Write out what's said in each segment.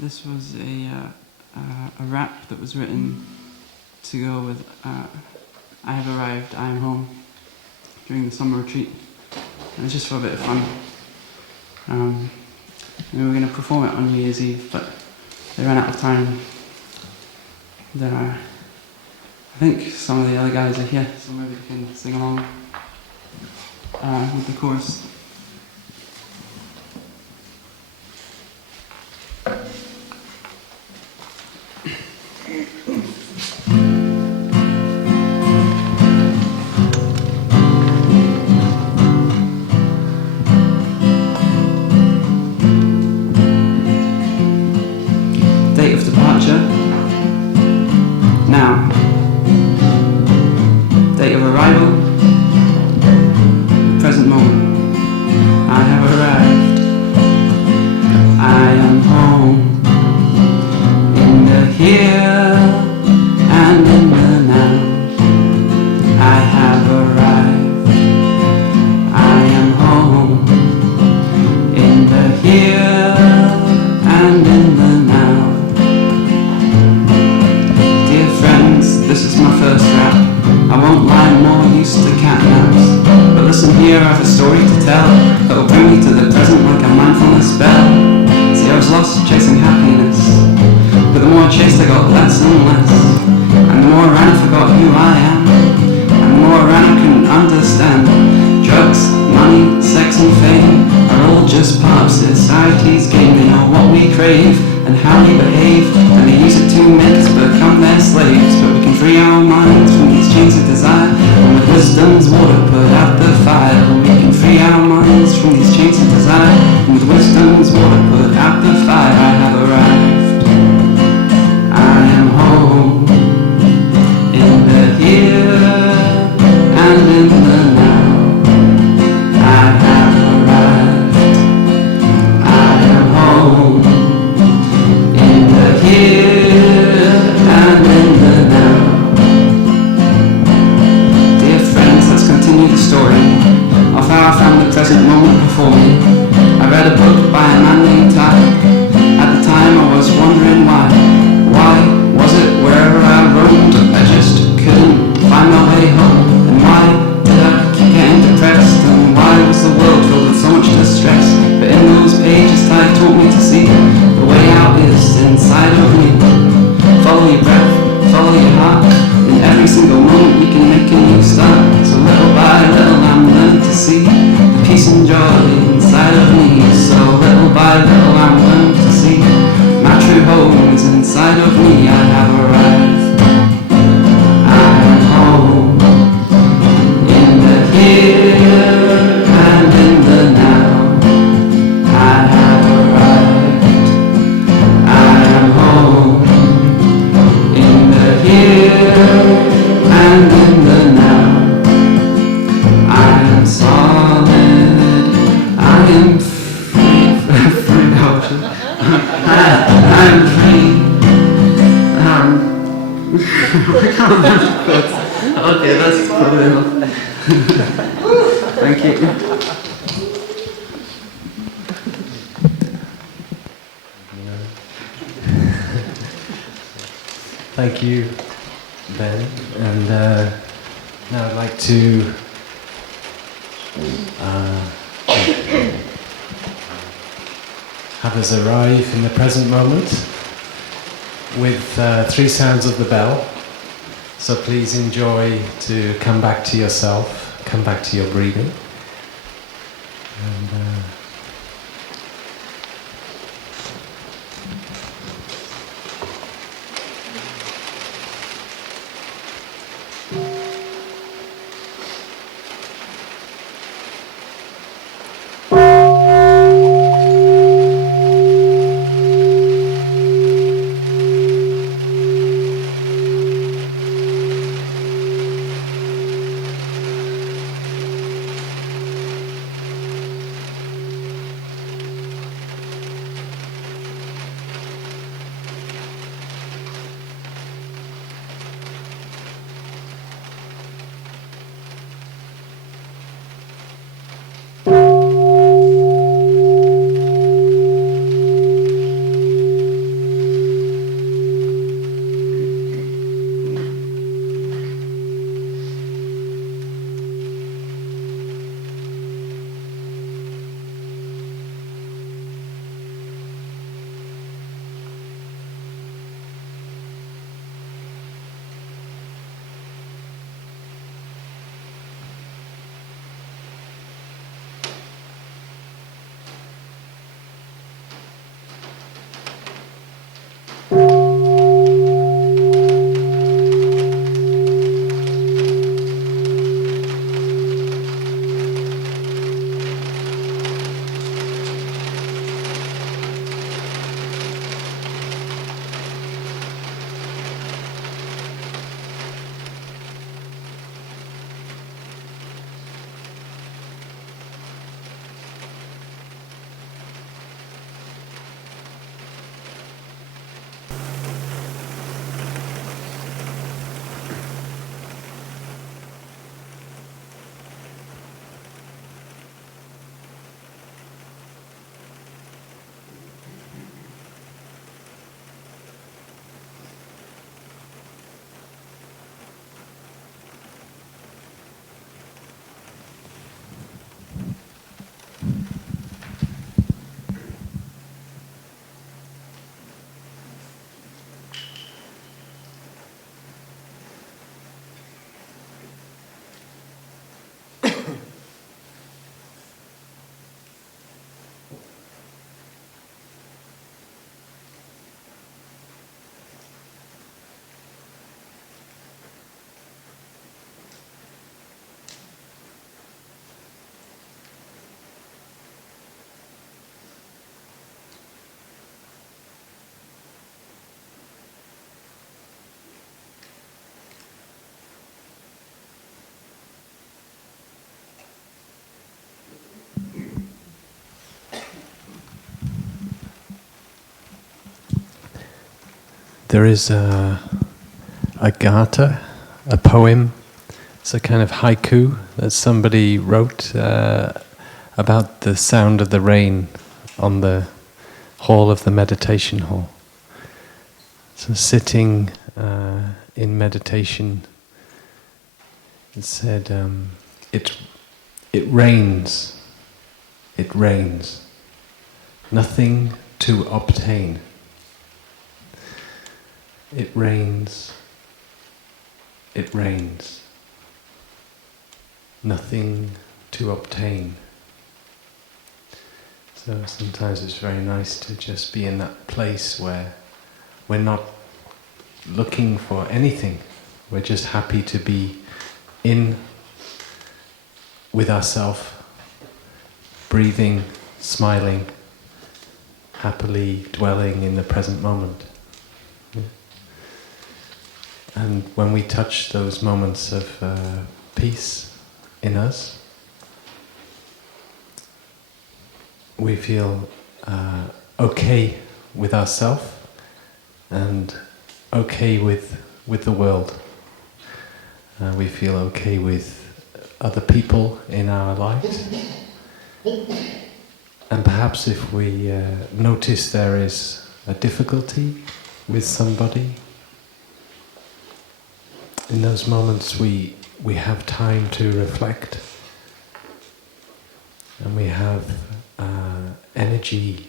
This was a rap that was written to go with I have arrived, I am home, during the summer retreat. And it's just for a bit of fun. And we were going to perform it on New Year's Eve, but they ran out of time. Then I think some of the other guys are here, so maybe they can sing along with the chorus. Date of departure, now. Date of arrival, present moment. I have arrived, I am home, in the here and in the now. I have arrived, I am home, in the here and in the now. Dear friends, this is my first rap. I won't lie, I'm more used to cat naps. But listen here, I have a story to tell that'll bring me to the present like a mindfulness spell. See, I was lost chasing happiness, but the more I chased I got less and less. And the more I ran I forgot who I am, and the more I ran I couldn't understand. Drugs, money, sex and fame are all just part of society's game. They know what we crave and how we behave, and they use it to make us become their slaves. But we can free our minds from these chains of desire, and with wisdom's water put out the fire. We can free our minds from these chains of desire, and with wisdom's water put out the fire. I have arrived, I am home, in the here and in the now. I have arrived, I am home, in the here and in the now. Dear friends, let's continue the story of how I found the present moment before me. I read a book by a man named Ty. At the time I was wondering why. Why was it wherever I roamed I just couldn't find my way home? And why did I keep getting depressed? And why was the world filled with so much distress? But in those pages Ty taught me to see the way out is inside of me. Follow your breath, follow your heart. In every single moment we can make a new start. So little by little I'm learning to see the peace and joy inside of me. So little by little I'm learning to see my true home is inside of me. I have arrived, I am home, in the here and in the now. I have arrived, I am home, in the here and in the now. I am solid, I am free, free ocean. I am free. I can't remember the chords. Okay, that's probably enough. Thank you. Thank you, Ben. And now I'd like to have us arrive in the present moment with 3 sounds of the bell. So please enjoy to come back to yourself, come back to your breathing. And There is a gatha, a poem. It's a kind of haiku that somebody wrote about the sound of the rain on the hall of the meditation hall. So sitting in meditation, it said, it rains, nothing to obtain. It rains, nothing to obtain. So sometimes it's very nice to just be in that place where we're not looking for anything. We're just happy to be in with ourselves, breathing, smiling, happily dwelling in the present moment. And when we touch those moments of peace in us, we feel okay with ourselves and okay with the world. We feel okay with other people in our lives. And perhaps if we notice there is a difficulty with somebody, in those moments we have time to reflect, and we have energy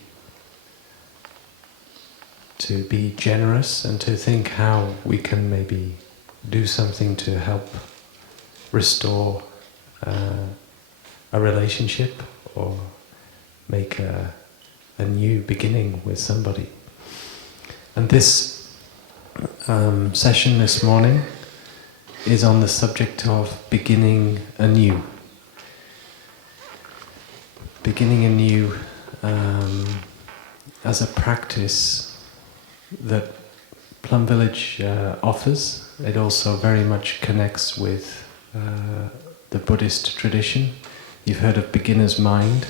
to be generous and to think how we can maybe do something to help restore a relationship or make a new beginning with somebody. And this session this morning is on the subject of beginning anew. Beginning anew as a practice that Plum Village offers. It also very much connects with the Buddhist tradition. You've heard of beginner's mind.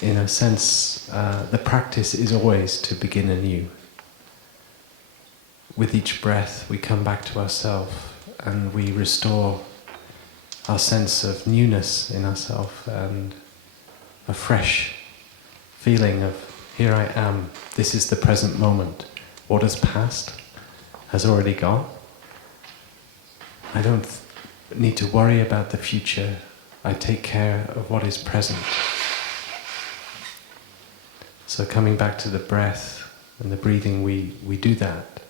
In a sense, the practice is always to begin anew. With each breath we come back to ourselves and we restore our sense of newness in ourselves and a fresh feeling of, here I am, this is the present moment. What has passed has already gone. I don't need to worry about the future. I take care of what is present. So coming back to the breath and the breathing, we do that.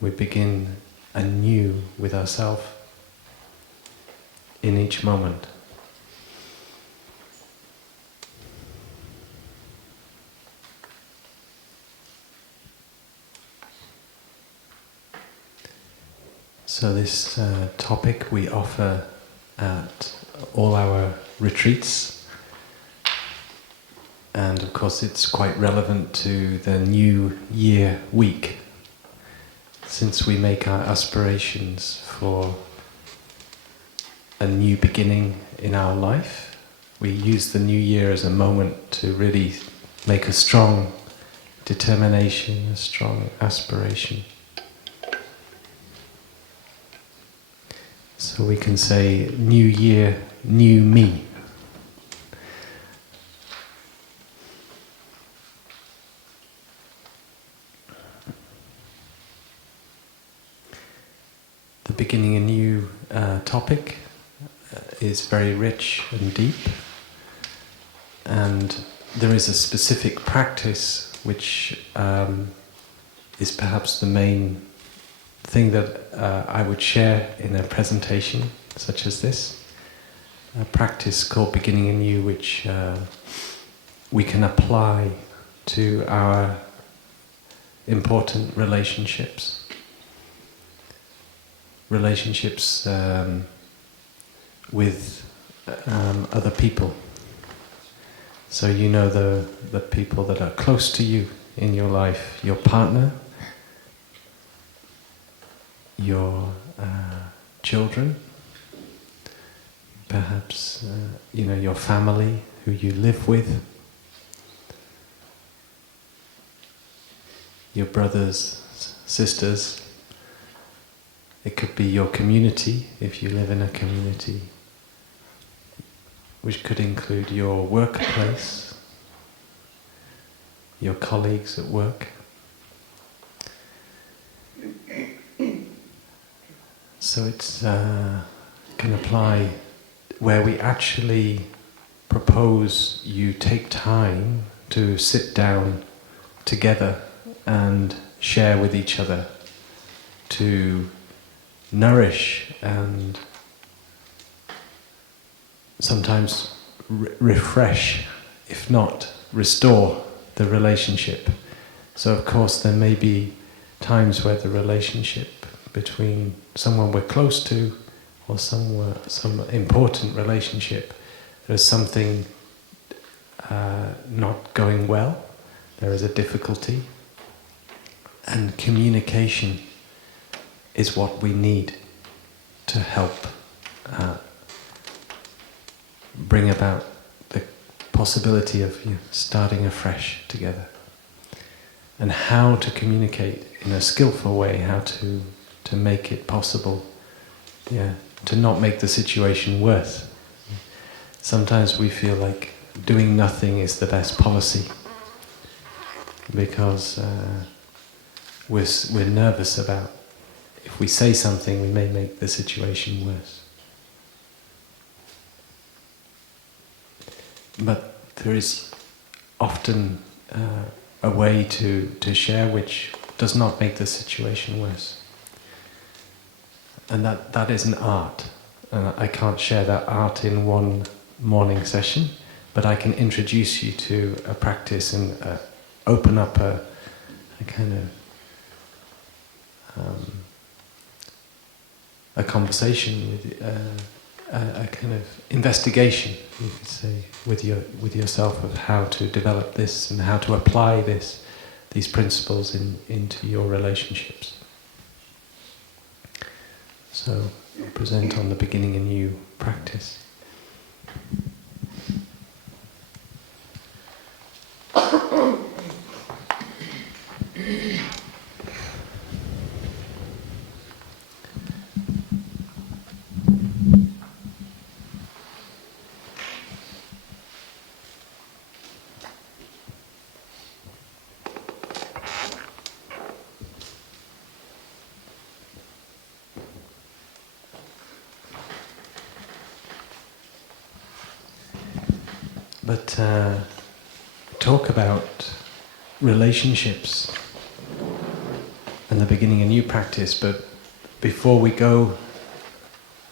We begin anew with ourselves in each moment. So this topic we offer at all our retreats, and of course it's quite relevant to the New Year week, since we make our aspirations for a new beginning in our life. We use the new year as a moment to really make a strong determination, a strong aspiration. So we can say, new year, new me. The beginning a new topic is very rich and deep, and there is a specific practice which is perhaps the main thing that I would share in a presentation such as this. A practice called beginning anew, which we can apply to our important relationships. Relationships with other people. So you know the people that are close to you in your life, your partner, your children, perhaps your family who you live with, your brothers, sisters. It could be your community, if you live in a community, which could include your workplace, your colleagues at work. So it's can apply where we actually propose you take time to sit down together and share with each other, to nourish and sometimes refresh, if not restore, the relationship. So of course there may be times where the relationship between someone we're close to or some important relationship, there's something not going well, there is a difficulty, and communication is what we need to help bring about the possibility of starting afresh together. And how to communicate in a skillful way, how to make it possible, to not make the situation worse. Sometimes we feel like doing nothing is the best policy because we're nervous about if we say something we may make the situation worse. But there is often a way to share which does not make the situation worse. And that is an art. And I can't share that art in one morning session, but I can introduce you to a practice and open up a kind of a conversation with a kind of investigation, you could say, with yourself of how to develop this and how to apply these principles into your relationships. So I'll present on the beginning a new practice. But talk about relationships and the beginning a new practice. But before we go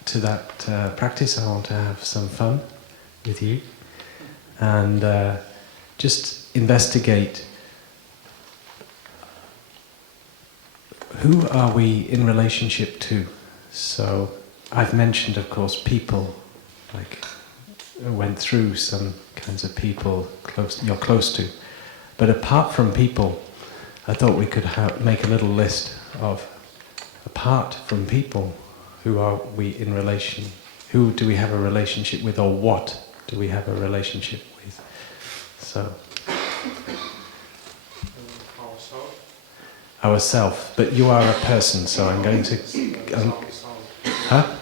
to that practice, I want to have some fun with you and just investigate who are we in relationship to. So I've mentioned, of course, people, like I went through some kinds of people you're close to. But apart from people, I thought we could make a little list of, apart from people, who are we in relation, who do we have a relationship with, or what do we have a relationship with? So, ourself. But you are a person, so I'm going to... huh?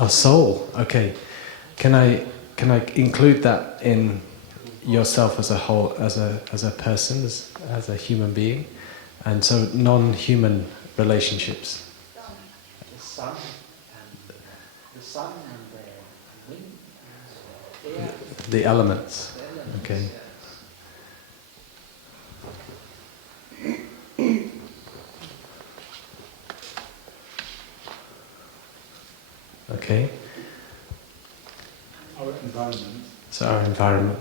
A soul, okay. Can I include that in yourself as a whole, as a person, as a human being, and so non-human relationships? The sun and the wind, air. The elements. Okay. Okay. Our environment. So our environment.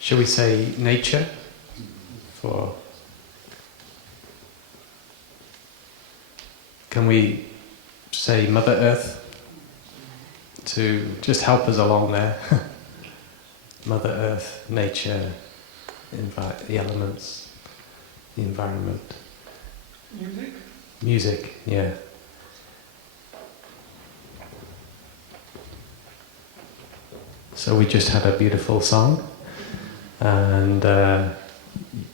Shall we say nature? Can we say Mother Earth to just help us along there? Mother Earth, nature, the elements, the environment. Music? Music, yeah. So we just had a beautiful song, and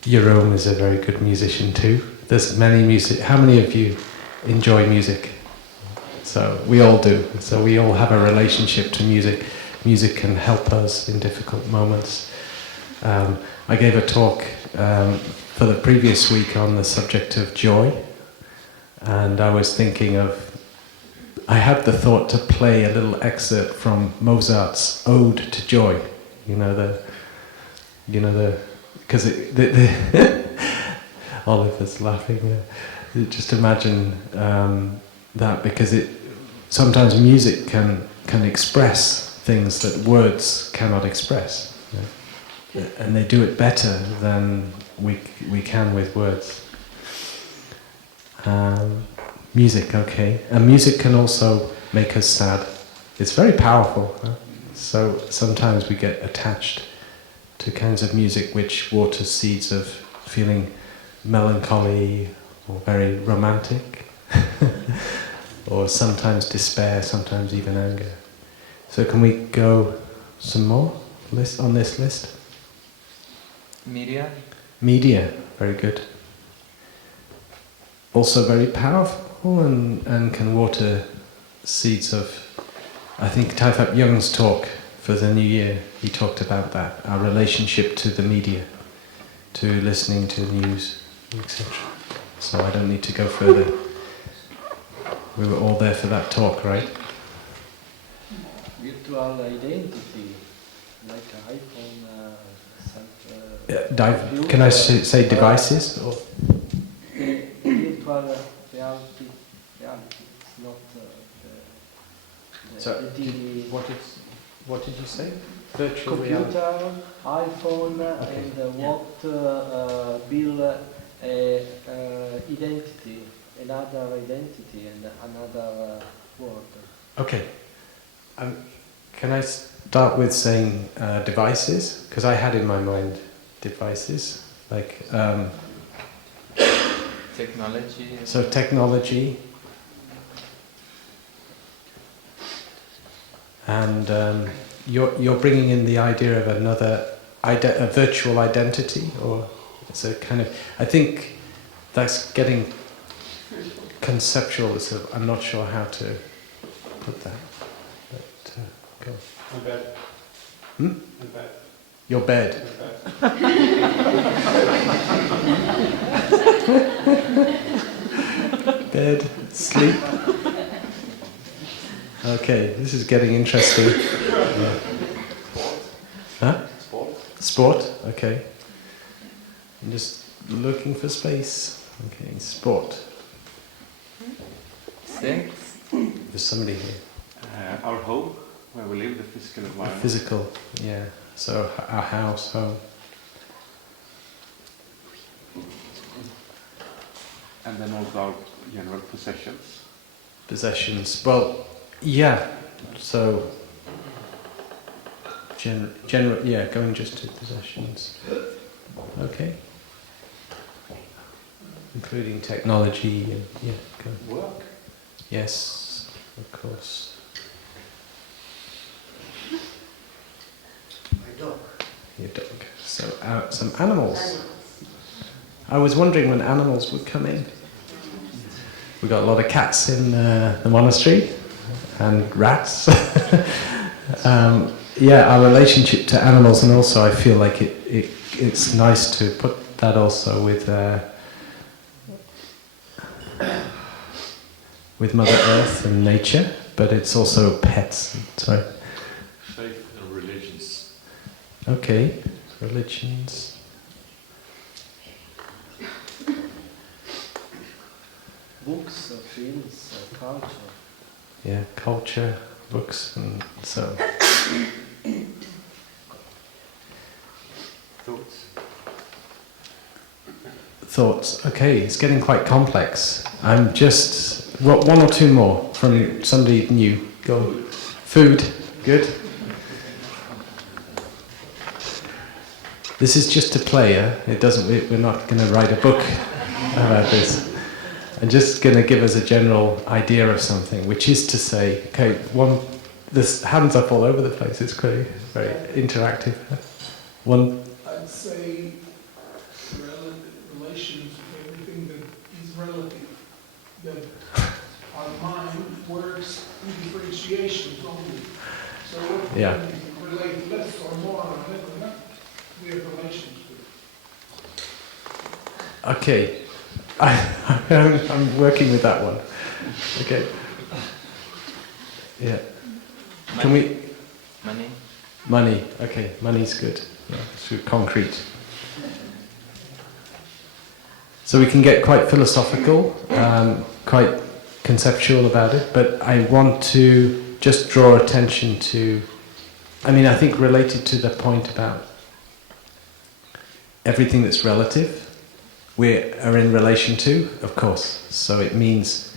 Jerome is a very good musician too. There's many music. How many of you enjoy music? So we all do. So we all have a relationship to music. Music can help us in difficult moments. I gave a talk for the previous week on the subject of joy, and I was thinking of, I had the thought to play a little excerpt from Mozart's Ode to Joy. Because Oliver's laughing. Just imagine that, because sometimes music can express things that words cannot express, and they do it better than we can with words. Music, okay. And music can also make us sad. It's very powerful. So sometimes we get attached to kinds of music which water seeds of feeling melancholy or very romantic, or sometimes despair, sometimes even anger. So can we go some more on this list? Media. Media, very good. Also very powerful and can water seeds of, I think Taifab Young's talk for the new year, he talked about that, our relationship to the media, to listening to the news, etc. So I don't need to go further. We were all there for that talk, right? Virtual identity, like iPhone, Can I say devices? Or? Virtual reality, it's not So, the what did you say? Virtual reality. computer, iPhone, Okay. and what build identity, another identity and another world. Okay. Can I start with saying devices? Because I had in my mind devices, like... Technology. So technology, and you're bringing in the idea of a virtual identity, or it's a kind of, I think that's getting conceptual. So I'm not sure how to put that. But go. My bed. My bed. Your bed. Bed, sleep. Okay, this is getting interesting. Yeah. Huh? Sport, okay. I'm just looking for space. Okay, sport. Sex. There's somebody here. Our home, where we live, the physical The environment. physical, yeah. So our house, home. And then also our general possessions. Possessions. Well, yeah. So general, yeah. Going just to possessions. Okay. Including technology. And, yeah. Go. Work. Yes, of course. My dog. Your dog. So some animals. I was wondering when animals would come in. We got a lot of cats in the monastery and rats. Yeah, our relationship to animals, and also I feel like it's nice to put that also with Mother Earth and nature, but it's also pets. Sorry. Faith and religions. Okay, religions. Books, films, culture. Yeah, culture, books, and so. Thoughts. Thoughts. Okay, it's getting quite complex. I'm just one or two more from somebody new. Go on. Food. Good. This is just a player. It doesn't. We're not going to write a book about this. I'm just going to give us a general idea of something, which is to say, okay, one There's hands up all over the place. It's very, very interactive. One. I'd say relations, everything that is relative, that our mind works in differentiations only. So what we relate less or more or less, we have relations with. Okay, I'm working with that one. Okay. Yeah. Can we? Money. Money. Okay, money's good. Yeah, it's concrete. So we can get quite philosophical, quite conceptual about it, but I want to just draw attention to, I think related to the point about everything that's relative, we are in relation to, of course. So it means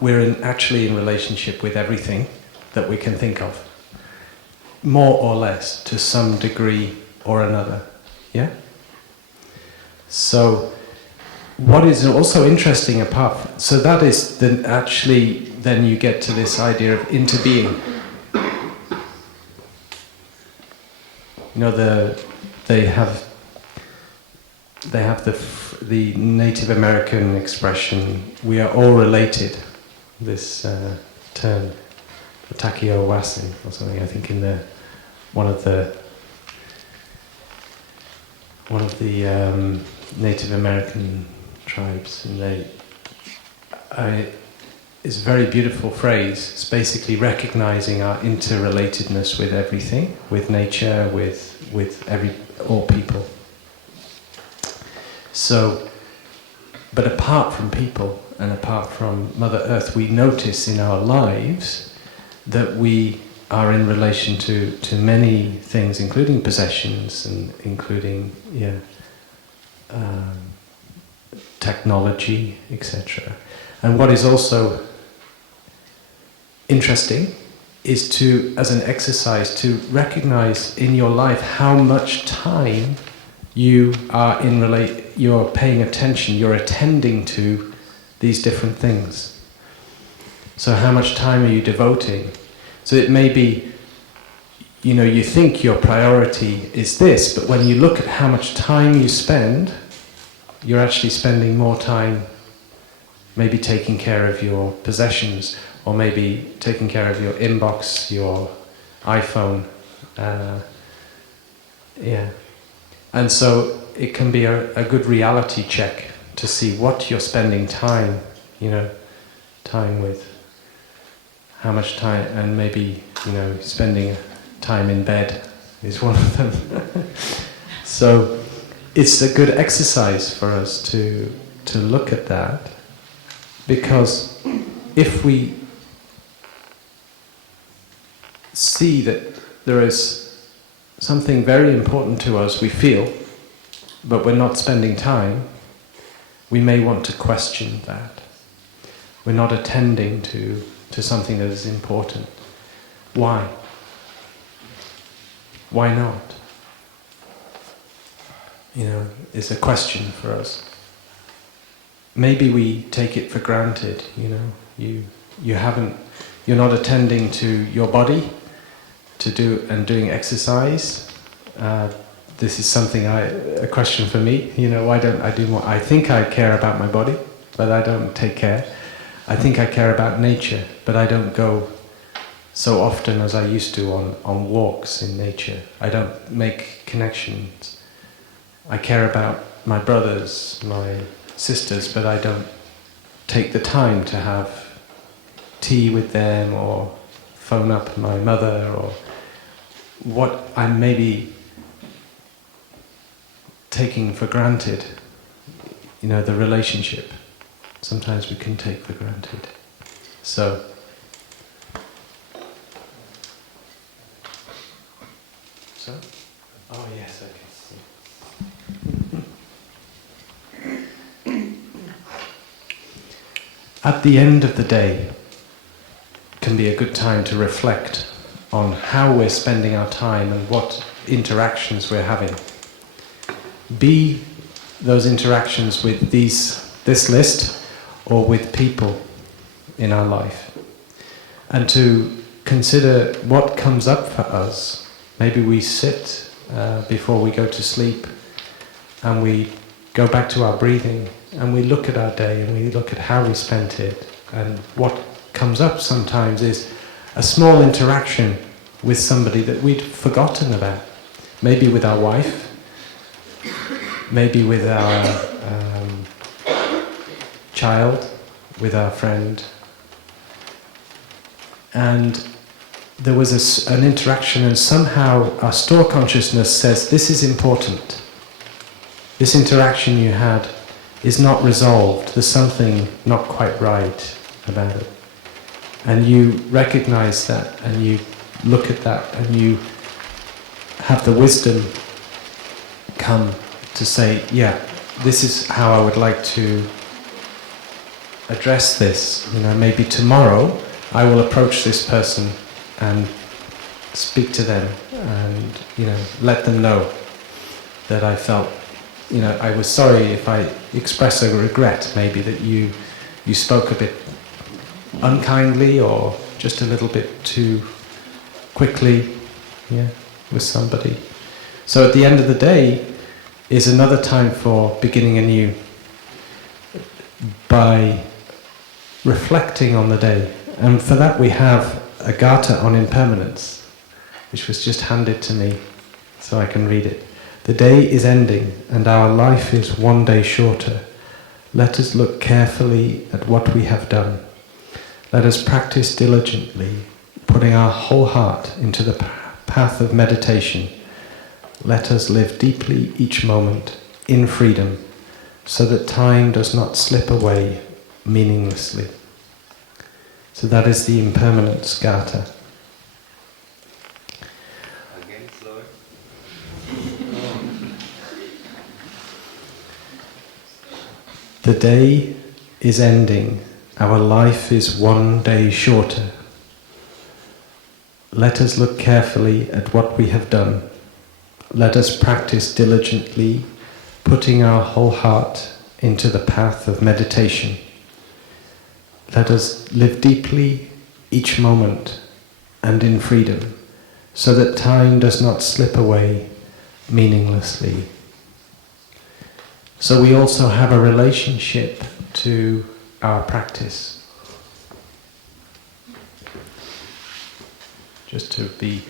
we're actually in relationship with everything that we can think of, more or less, to some degree or another. Yeah? So what is also interesting so that is then you get to this idea of interbeing. They have the Native American expression, we are all related, this term, Takio Wasin or something, I think in one of the Native American tribes, and it's a very beautiful phrase. It's basically recognizing our interrelatedness with everything, with nature, with all people. So, but apart from people and apart from Mother Earth, we notice in our lives that we are in relation to many things, including possessions and including technology, etc. And what is also interesting is to, as an exercise, to recognize in your life how much time you are you're paying attention, you're attending to these different things. So how much time are you devoting? So it may be, you think your priority is this, but when you look at how much time you spend, you're actually spending more time maybe taking care of your possessions, or maybe taking care of your inbox, your iPhone. And so it can be a good reality check to see what you're spending time with. How much time, and maybe, spending time in bed is one of them. So it's a good exercise for us to look at that, because if we see that there is something very important to us, we feel, but we're not spending time, we may want to question that. We're not attending to something that is important. Why? Why not? It's a question for us. Maybe we take it for granted, you're not attending to your body, doing exercise. This is something a question for me, why don't I do more? I think I care about my body, but I don't take care. I think I care about nature, but I don't go so often as I used to on walks in nature. I don't make connections. I care about my brothers, my sisters, but I don't take the time to have tea with them or phone up my mother, or what I'm maybe taking for granted, the relationship. Sometimes we can take for granted. So, oh yes, okay. At the end of the day, can be a good time to reflect on how we're spending our time and what interactions we're having. Be those interactions with this list, or with people in our life. And to consider what comes up for us. Maybe we sit before we go to sleep and we go back to our breathing and we look at our day and we look at how we spent it, and what comes up sometimes is a small interaction with somebody that we'd forgotten about. Maybe with our wife, maybe with our child, with our friend. And there was an interaction, and somehow our store consciousness says, this is important. This interaction you had is not resolved. There's something not quite right about it. And you recognize that, and you look at that, and you have the wisdom come to say, yeah, this is how I would like to address this. You know, maybe tomorrow I will approach this person and speak to them and, you know, let them know that I felt, you know, I was sorry if I express a regret maybe that you spoke a bit unkindly or just a little bit too quickly, yeah, with somebody. So at the end of the day is another time for beginning anew by reflecting on the day. And for that we have a gatha on impermanence, which was just handed to me so I can read it. The day is ending and our life is one day shorter. Let us look carefully at what we have done. Let us practice diligently, putting our whole heart into the path of meditation. Let us live deeply each moment, in freedom, so that time does not slip away meaninglessly. So that is the impermanence gatha. Again, slower. The day is ending, our life is one day shorter. Let us look carefully at what we have done. Let us practice diligently, putting our whole heart into the path of meditation. Let us live deeply each moment and in freedom, so that time does not slip away meaninglessly. So we also have a relationship to our practice. Just to be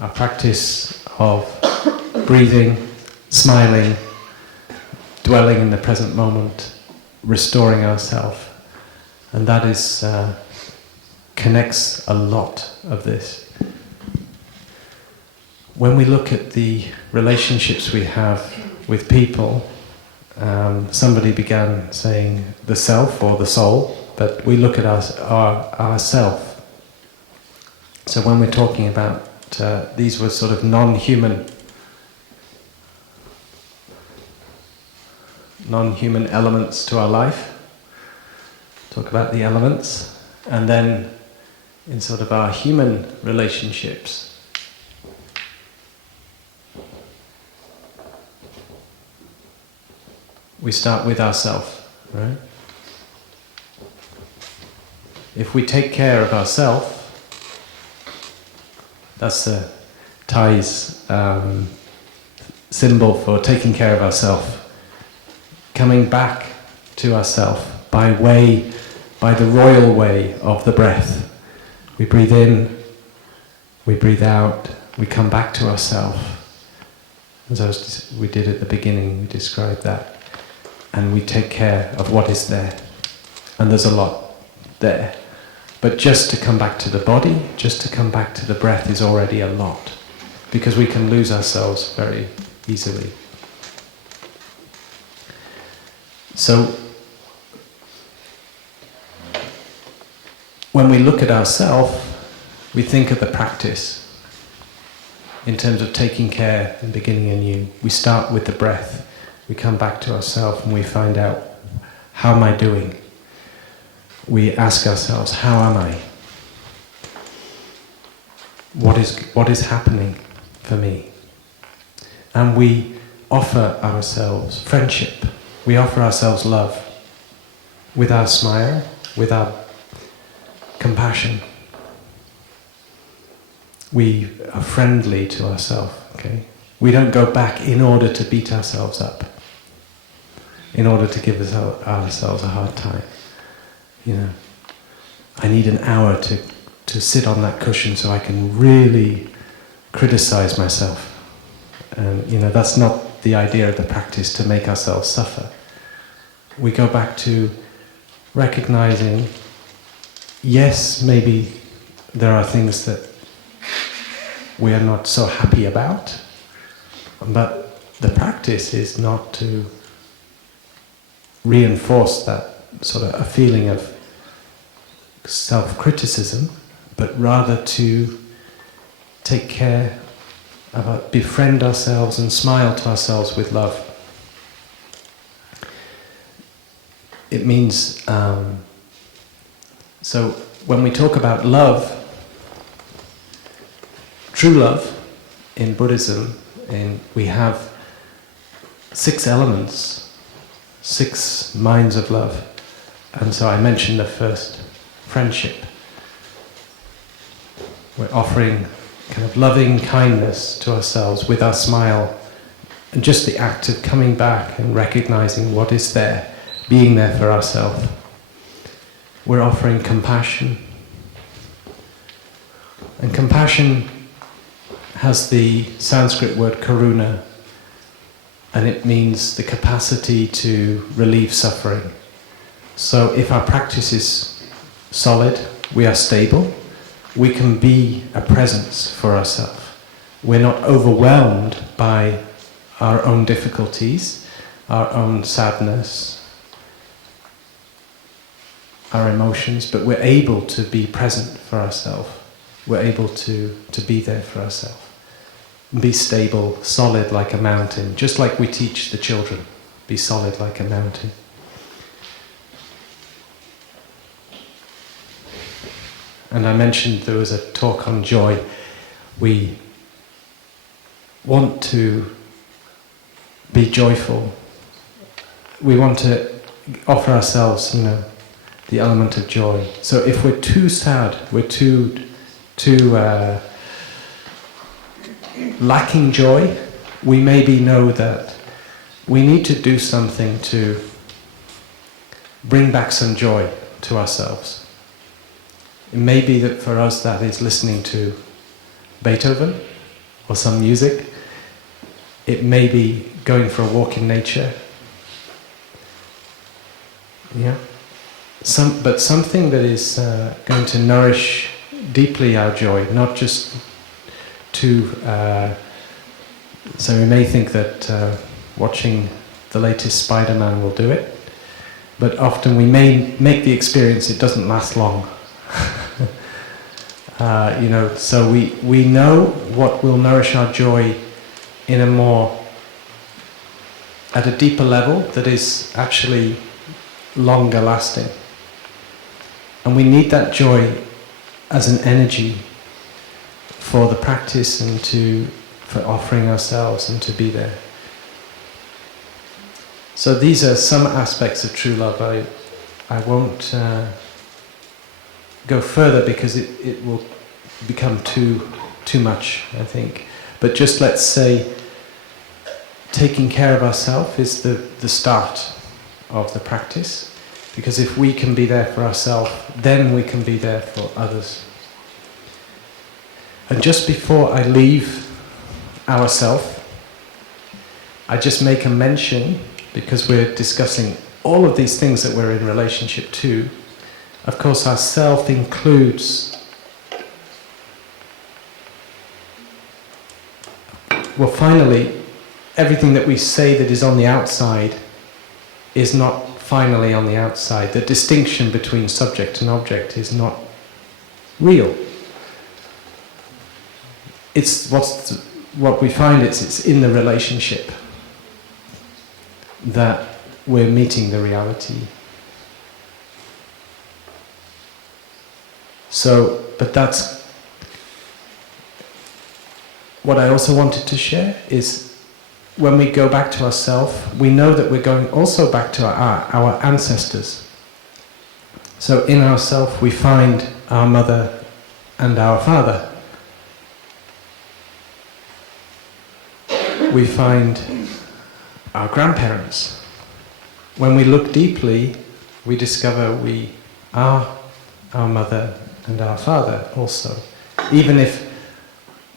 our practice of breathing, smiling, dwelling in the present moment, restoring ourselves. And that is connects a lot of this. When we look at the relationships we have with people, somebody began saying the self or the soul, but we look at our self. So when we're talking about these were sort of non-human elements to our life. Talk about the elements, and then in sort of our human relationships, we start with ourselves, right? If we take care of ourselves, that's the Thai's symbol for taking care of ourselves, coming back to ourselves by the royal way of the breath. We breathe in, we breathe out, we come back to ourselves. As we did at the beginning, we described that. And we take care of what is there. And there's a lot there. But just to come back to the body, just to come back to the breath is already a lot. Because we can lose ourselves very easily. So, when we look at ourselves, we think of the practice in terms of taking care and beginning anew. We start with the breath. We come back to ourselves and we find out, how am I doing? We ask ourselves, how am I? What is happening for me? And we offer ourselves friendship. We offer ourselves love with our smile, with our compassion. we are friendly to ourselves, okay? We don't go back in order to beat ourselves up, in order to give ourselves a hard time. You know, I need an hour to sit on that cushion so I can really criticize myself. And you know, that's not the idea of the practice, to make ourselves suffer. We go back to recognizing, yes, maybe there are things that we are not so happy about, but the practice is not to reinforce that sort of a feeling of self-criticism, but rather to take care about, befriend ourselves and smile to ourselves with love. It means, so when we talk about love, true love in Buddhism, we have 6 elements, 6 minds of love. And so I mentioned the first, friendship. We're offering kind of loving kindness to ourselves with our smile, and just the act of coming back and recognizing what is there, being there for ourselves. We're offering compassion. And compassion has the Sanskrit word karuna, and it means the capacity to relieve suffering. So if our practice is solid, we are stable, we can be a presence for ourselves. We're not overwhelmed by our own difficulties, our own sadness, our emotions, but we're able to be present for ourselves. We're able to be there for ourselves. Be stable, solid like a mountain, just like we teach the children. Be solid like a mountain. And I mentioned there was a talk on joy. We want to be joyful. We want to offer ourselves, you know, the element of joy. So if we're too sad, we're too lacking joy, we maybe know that we need to do something to bring back some joy to ourselves. It may be that for us that is listening to Beethoven or some music. It may be going for a walk in nature. Yeah. But something that is going to nourish deeply our joy, not just to... so we may think that watching the latest Spider-Man will do it, but often we may make the experience it doesn't last long. You know, so we know what will nourish our joy in a more, at a deeper level that is actually longer lasting. And we need that joy as an energy for the practice and for offering ourselves and to be there. So these are some aspects of true love. I won't go further because it will become too much, I think. But just let's say taking care of ourselves is the start of the practice, because if we can be there for ourselves, then we can be there for others. And just before I leave ourself, I just make a mention, because we're discussing all of these things that we're in relationship to. Of course, our self includes, well, finally, everything that we say that is on the outside is not finally on the outside. The distinction between subject and object is not real. It's what we find it's in the relationship that we're meeting the reality. So, but that's what I also wanted to share is when we go back to ourselves, we know that we're going also back to our ancestors. So in ourselves we find our mother and our father. we find our grandparents. When we look deeply, we discover we are our mother and our father also. Even if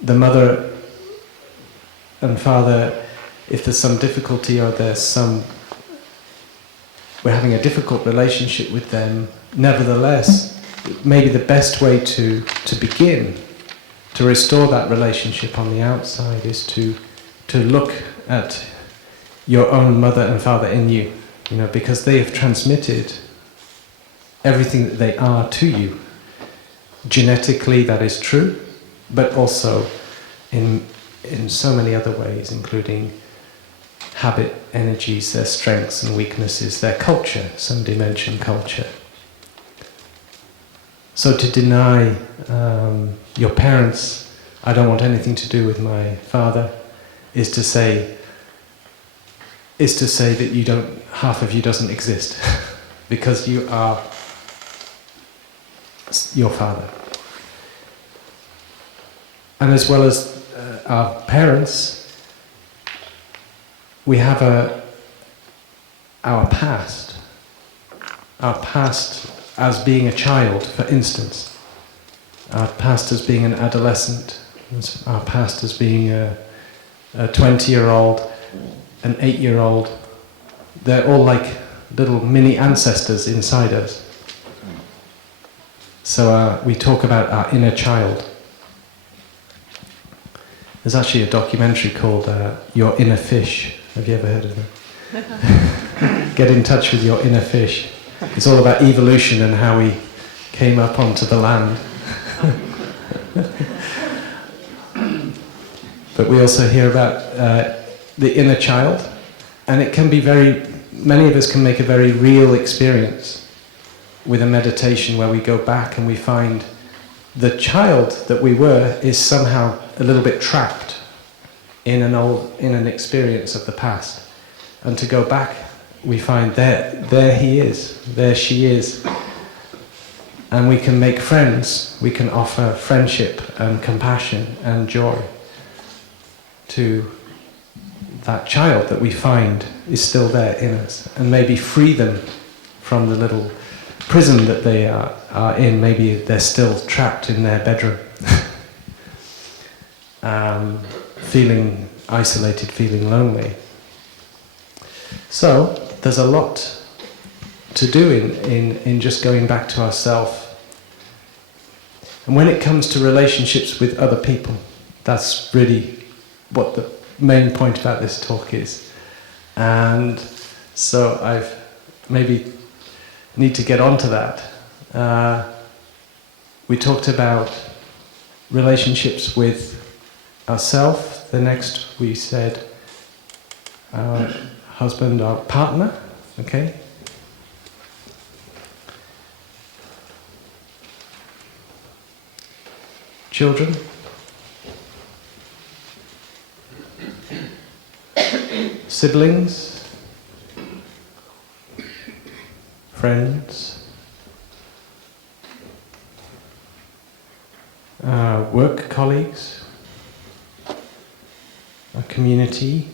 the mother and father, if there's some difficulty or we're having a difficult relationship with them, nevertheless, maybe the best way to begin to restore that relationship on the outside is to look at your own mother and father in you, because they have transmitted everything that they are to you. Genetically, that is true, but also in so many other ways, including habit, energies, their strengths and weaknesses, their culture, some dimension culture. So to deny your parents, I don't want anything to do with my father, is to say that half of you doesn't exist, because you are your father. And as well as our parents, we have our past as being a child, for instance, our past as being an adolescent, our past as being a 20-year-old, an 8-year-old. They're all like little mini ancestors inside us. So we talk about our inner child. There's actually a documentary called Your Inner Fish. Have you ever heard of it? Get in touch with your inner fish. It's all about evolution and how we came up onto the land. But we also hear about the inner child, and it can be many of us can make a very real experience with a meditation where we go back and we find the child that we were is somehow a little bit trapped in an experience of the past. And to go back, we find there he is, there she is. And we can make friends, we can offer friendship and compassion and joy to that child that we find is still there in us, and maybe free them from the little prison that they are in. Maybe they're still trapped in their bedroom, feeling isolated, feeling lonely. So there's a lot to do in just going back to ourselves. And when it comes to relationships with other people, that's really what the main point about this talk is. And so I've maybe need to get onto that. We talked about relationships with ourselves. The next we said our husband, our partner, okay? Children. Siblings. Friends. Work colleagues. Our community.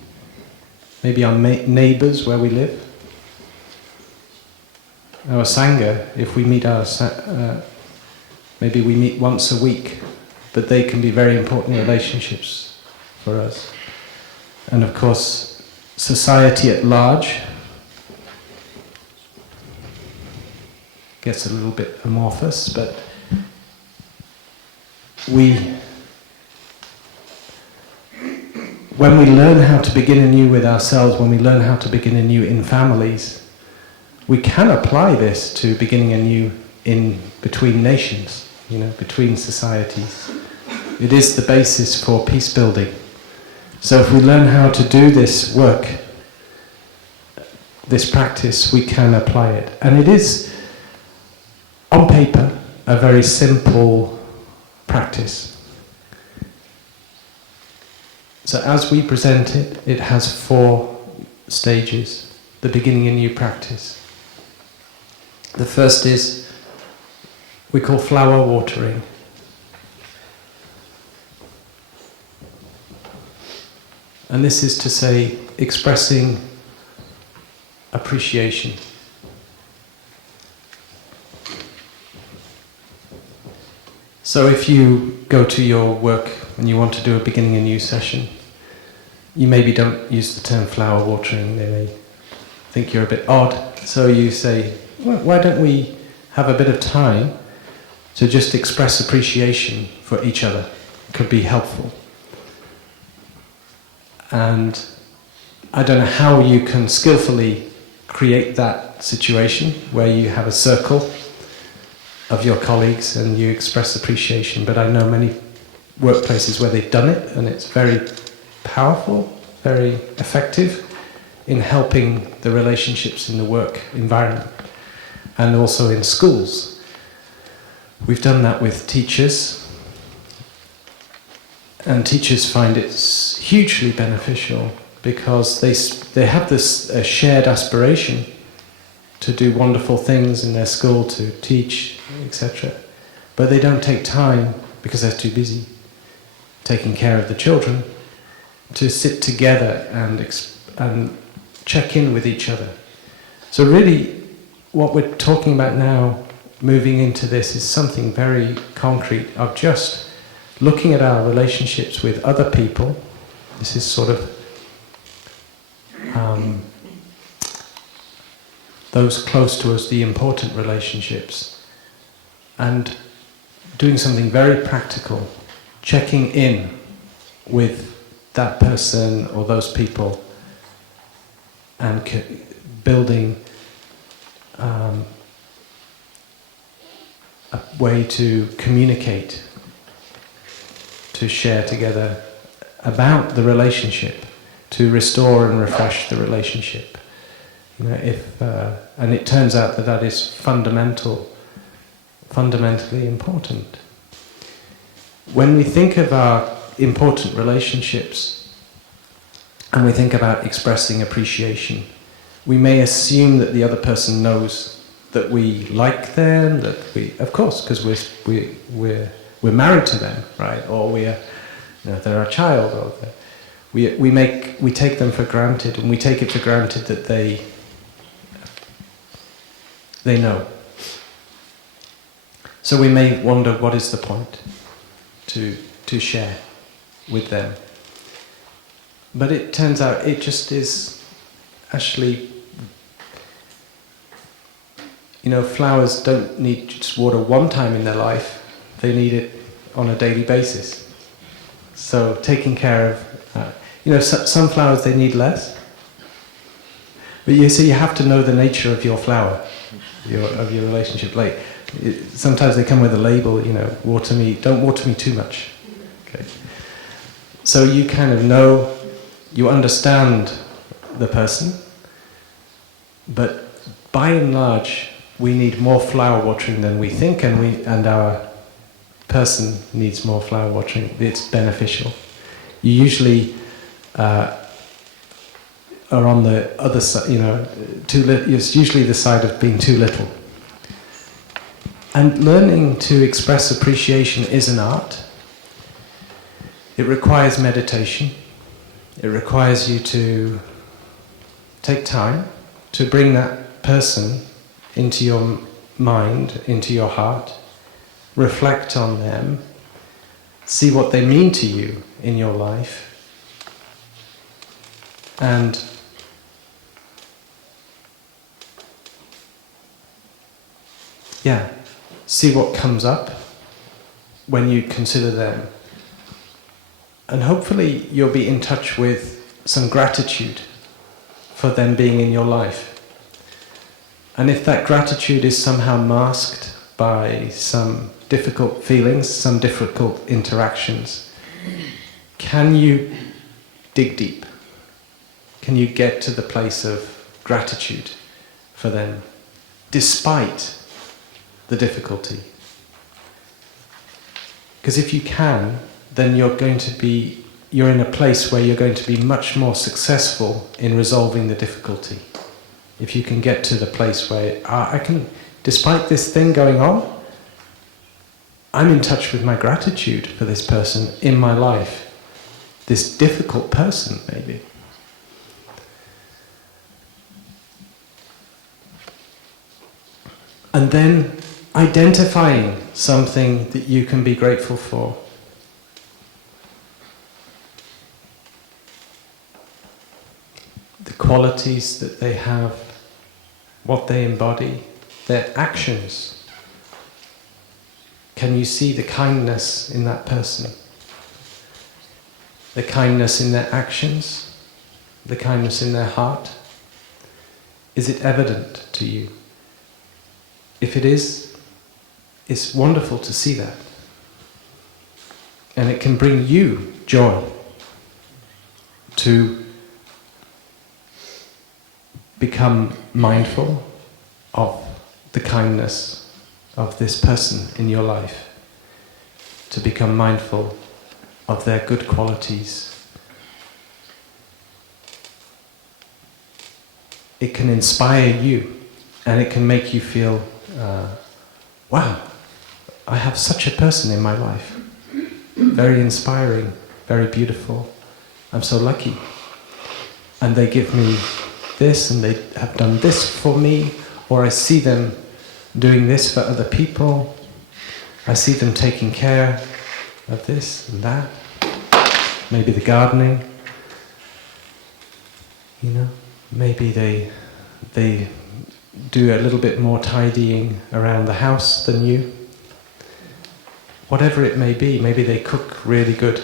Maybe our neighbours where we live. Our Sangha, if we meet maybe we meet once a week, but they can be very important relationships for us. And of course, society at large gets a little bit amorphous, but when we learn how to begin anew with ourselves, when we learn how to begin anew in families, we can apply this to beginning anew in between nations, between societies. It is the basis for peace building. So if we learn how to do this work, this practice, we can apply it. And it is, on paper, a very simple practice. So as we present it, it has 4 stages, the beginning anew practice. The first is, we call flower watering. And this is to say, expressing appreciation. So if you go to your work and you want to do a beginning Anew session, you maybe don't use the term flower watering, they may think you're a bit odd. So you say, well, why don't we have a bit of time to just express appreciation for each other? It could be helpful. And I don't know how you can skillfully create that situation where you have a circle of your colleagues and you express appreciation, but I know many workplaces where they've done it and it's very powerful, very effective in helping the relationships in the work environment and also in schools. We've done that with teachers, and teachers find it's hugely beneficial because they have this shared aspiration to do wonderful things in their school, to teach, etc. But they don't take time, because they're too busy taking care of the children, to sit together and check in with each other. So really, what we're talking about now, moving into this, is something very concrete of just looking at our relationships with other people. This is sort of those close to us, the important relationships, and doing something very practical, checking in with that person or those people and building a way to communicate, to share together about the relationship, to restore and refresh the relationship. You know, and it turns out that that is fundamentally important. When we think of our important relationships and we think about expressing appreciation, we may assume that the other person knows that we like them, that we, of course, because we're married to them, right? Or they're our child, or we take them for granted, and we take it for granted that they know. So we may wonder, what is the point to share with them? But it turns out it just is actually, flowers don't need just water one time in their life, they need it on a daily basis. So taking care of, some flowers they need less. But you have to know the nature of your flower, of your relationship. Like, sometimes they come with a label, water me, don't water me too much. Okay. So you kind of know, you understand the person, but by and large, we need more flower watering than we think, and our person needs more flower watering. It's beneficial. You usually are on the other side, it's usually the side of being too little. And learning to express appreciation is an art. It requires meditation. It requires you to take time to bring that person into your mind, into your heart, reflect on them, see what they mean to you in your life, and see what comes up when you consider them. And hopefully you'll be in touch with some gratitude for them being in your life. And if that gratitude is somehow masked by some difficult feelings, some difficult interactions, can you dig deep? Can you get to the place of gratitude for them, despite the difficulty? Because if you can, then you're in a place where you're going to be much more successful in resolving the difficulty. If you can get to the place where I can, despite this thing going on, I'm in touch with my gratitude for this person in my life. this difficult person, maybe. And then identifying something that you can be grateful for. The qualities that they have, what they embody, their actions. Can you see the kindness in that person? The kindness in their actions? The kindness in their heart? Is it evident to you? If it is, it's wonderful to see that. And it can bring you joy to become mindful of the kindness of this person in your life, to become mindful of their good qualities. It can inspire you, and it can make you feel, wow, I have such a person in my life. Very inspiring, very beautiful. I'm so lucky. And they give me this, and they have done this for me, or I see them doing this for other people. I see them taking care of this and that. Maybe the gardening. You know, maybe they do a little bit more tidying around the house than you. Whatever it may be, maybe they cook really good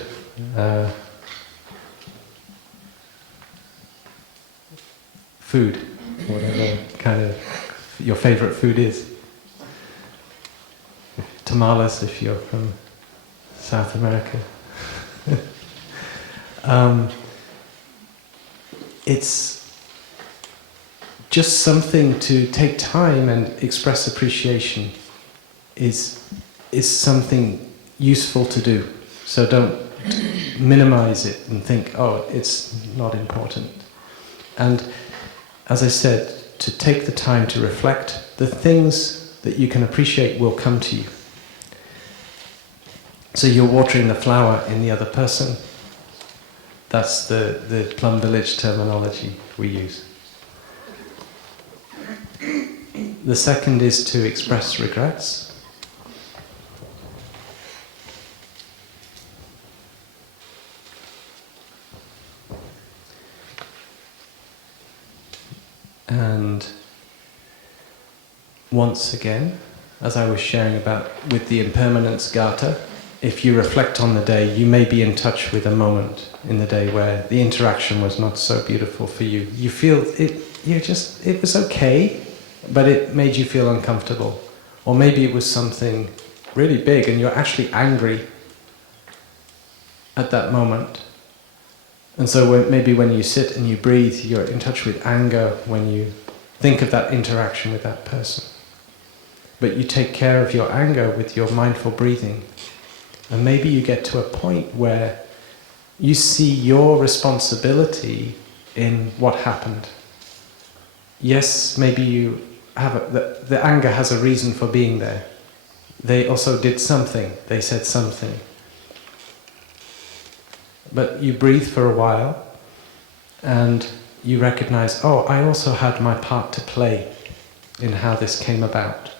food, whatever kind of your favorite food is. Tamales if you're from South America. It's just something to take time and express appreciation is something useful to do. So don't minimize it and think, oh, it's not important. And as I said, to take the time to reflect, the things that you can appreciate will come to you. So you're watering the flower in the other person. That's the Plum Village terminology we use. The second is to express regrets. And once again, as I was sharing about with the impermanence Gata, if you reflect on the day, you may be in touch with a moment in the day where the interaction was not so beautiful for you. You feel it was okay, but it made you feel uncomfortable. Or maybe it was something really big and you're actually angry at that moment. And so maybe when you sit and you breathe, you're in touch with anger when you think of that interaction with that person. But you take care of your anger with your mindful breathing. And maybe you get to a point where you see your responsibility in what happened. Yes, maybe you have the anger has a reason for being there. They also did something, they said something. But you breathe for a while and you recognize, oh, I also had my part to play in how this came about.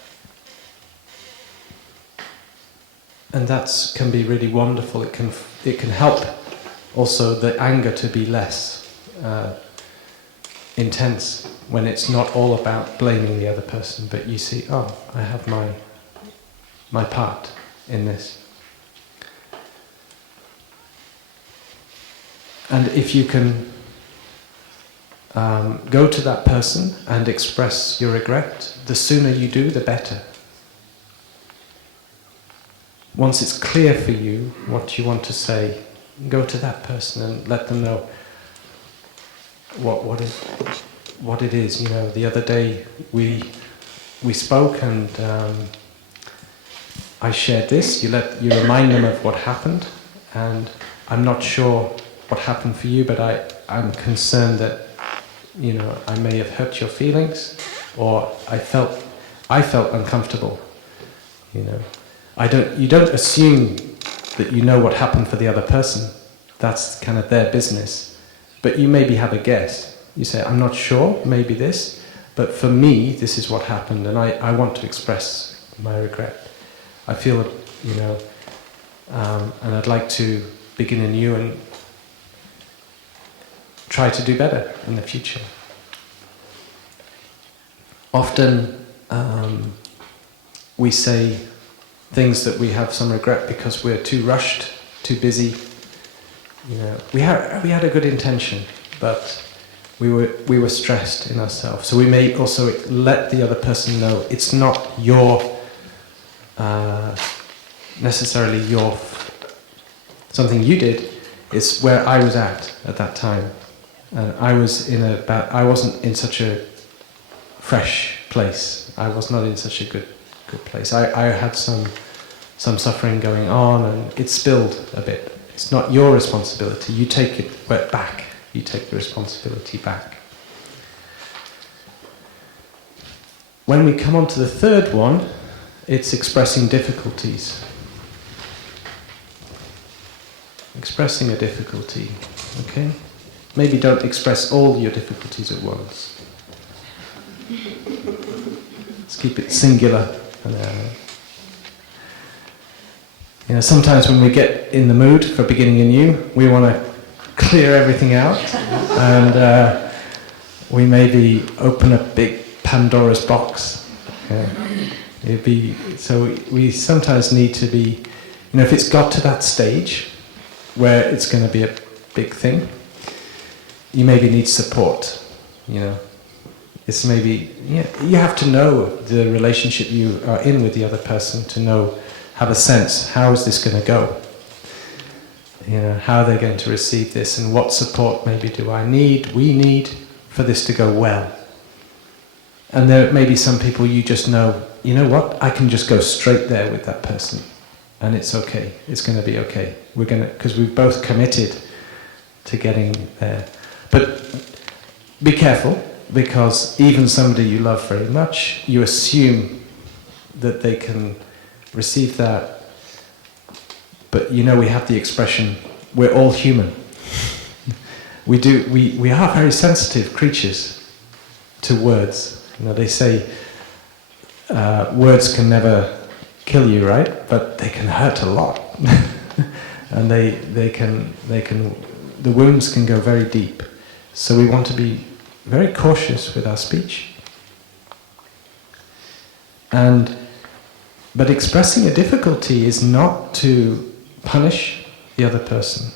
And that can be really wonderful. It can help also the anger to be less intense when it's not all about blaming the other person, but you see, oh, I have my part in this. And if you can go to that person and express your regret, the sooner you do, the better. Once it's clear for you what you want to say, go to that person and let them know what it is. You know, the other day we spoke and I shared this. You remind them of what happened, and I'm not sure what happened for you, but I'm concerned that, you know, I may have hurt your feelings, or I felt uncomfortable. You know, you don't assume that you know what happened for the other person. That's kind of their business. But you maybe have a guess. You say, I'm not sure, maybe this, but for me, this is what happened, and I want to express my regret. I feel, and I'd like to begin anew and try to do better in the future. Often we say things that we have some regret because we're too rushed, too busy. We had a good intention, but we were stressed in ourselves. So we may also let the other person know it's not necessarily something you did. It's where I was at that time, and I wasn't in such a fresh place. I was not in such a good place. I had some suffering going on, and it spilled a bit. It's not your responsibility. You take it back. You take the responsibility back. When we come on to the third one, it's expressing difficulties. Expressing a difficulty, okay? Maybe don't express all your difficulties at once. Let's keep it singular. Sometimes when we get in the mood for beginning anew, we want to clear everything out, and we maybe open a big Pandora's box. We sometimes need to be, if it's got to that stage where it's going to be a big thing, you maybe need support. It's maybe you have to know the relationship you are in with the other person to have a sense, how is this going to go? How are they going to receive this, and what support maybe we need for this to go well. And there may be some people you just know, I can just go straight there with that person, and it's okay, it's going to be okay. Because we've both committed to getting there. But be careful, because even somebody you love very much, you assume that they can receive that. But we have the expression, we're all human. We are very sensitive creatures to words. They say words can never kill you, right? But they can hurt a lot. And the wounds can go very deep. So we want to be very cautious with our speech. But expressing a difficulty is not to punish the other person,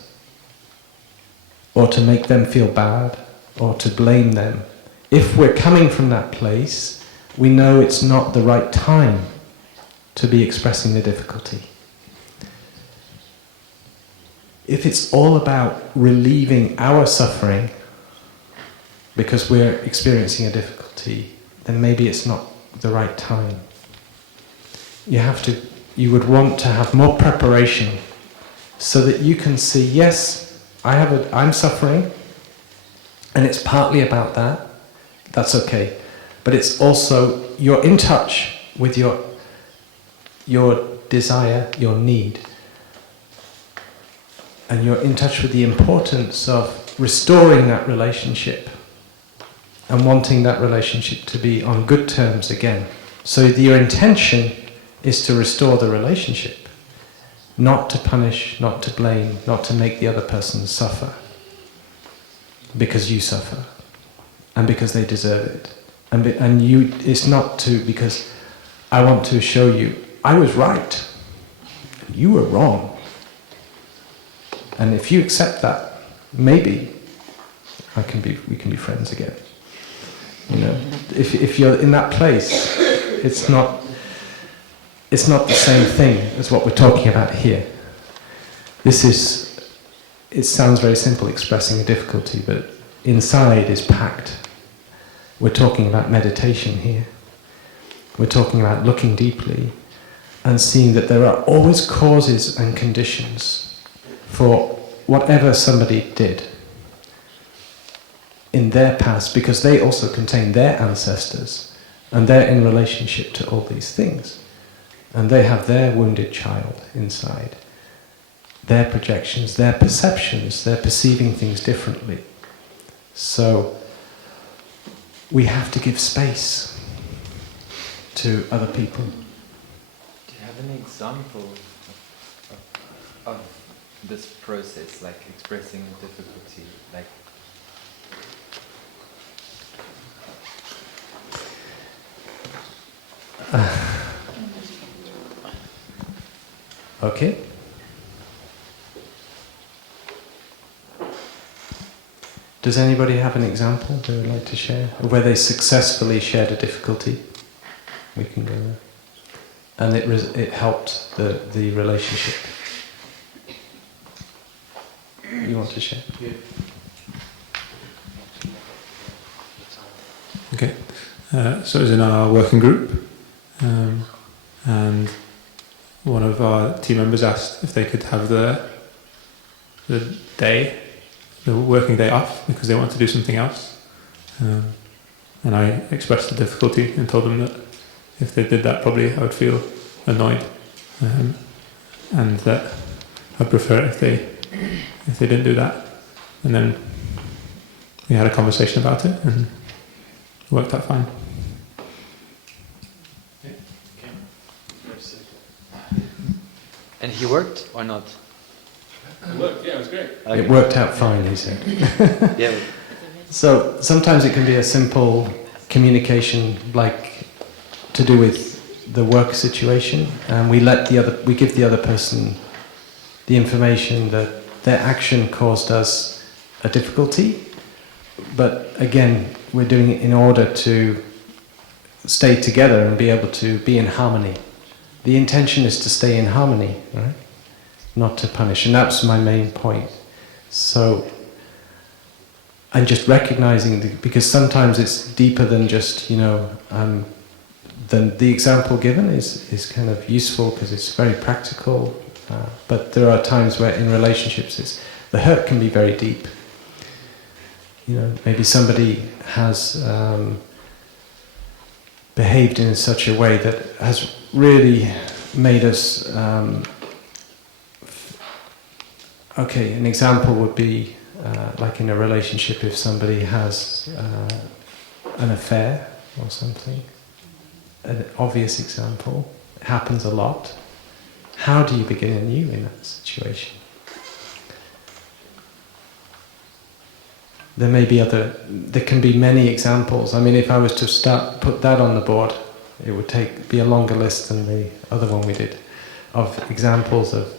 or to make them feel bad, or to blame them. If we're coming from that place, we know it's not the right time to be expressing the difficulty. If it's all about relieving our suffering because we're experiencing a difficulty, then maybe it's not the right time. You would want to have more preparation so that you can see, yes, I'm suffering, and it's partly about that. That's okay. But it's also, you're in touch with your desire, your need. And you're in touch with the importance of restoring that relationship and wanting that relationship to be on good terms again. So your intention is to restore the relationship, not to punish, not to blame, not to make the other person suffer because you suffer and because they deserve it. And it's not because I want to show you I was right, you were wrong. And if you accept that, maybe we can be friends again. If you're in that place, it's not the same thing as what we're talking about here. It sounds very simple, expressing a difficulty, but inside is packed. We're talking about meditation here. We're talking about looking deeply and seeing that there are always causes and conditions for whatever somebody did in their past, because they also contain their ancestors, and they're in relationship to all these things. And they have their wounded child inside. their projections, their perceptions, they're perceiving things differently. So we have to give space to other people. Do you have an example of this process, like expressing difficulty, like? Okay. Does anybody have an example they would like to share? Where they successfully shared a difficulty? We can go there. And it helped the relationship. You want to share? Yeah. Okay. So it was in our working group, and one of our team members asked if they could have the working day off because they want to do something else. And I expressed the difficulty and told them that if they did that, probably I would feel annoyed, and that I'd prefer it if they didn't do that. And then we had a conversation about it, and it worked out fine. And he worked or not? It worked, yeah, it was great. Okay. It worked out fine, he said. Yeah. So sometimes it can be a simple communication, like to do with the work situation, and we give the other person the information that their action caused us a difficulty, but again, we're doing it in order to stay together and be able to be in harmony. The intention is to stay in harmony, right? Not to punish, and that's my main point. So, I'm just recognizing, because sometimes it's deeper than just, than the example given is kind of useful because it's very practical, but there are times where in relationships the hurt can be very deep. Maybe somebody has behaved in such a way that has really made us... Okay, an example would be like in a relationship, if somebody has an affair or something, an obvious example, it happens a lot. How do you begin anew in that situation? There can be many examples. I mean, if I was to put that on the board, it would be a longer list than the other one we did, of examples of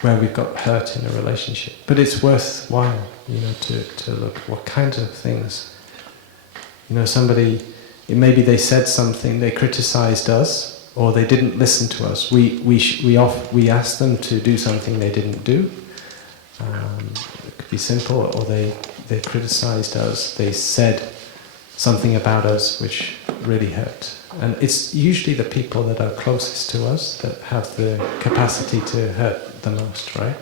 where we've got hurt in a relationship. But it's worthwhile, to look what kinds of things. Somebody, maybe they said something, they criticized us, or they didn't listen to us. We asked them to do something they didn't do. It could be simple, or they criticized us. They said something about us which really hurt. And it's usually the people that are closest to us that have the capacity to hurt the most, right?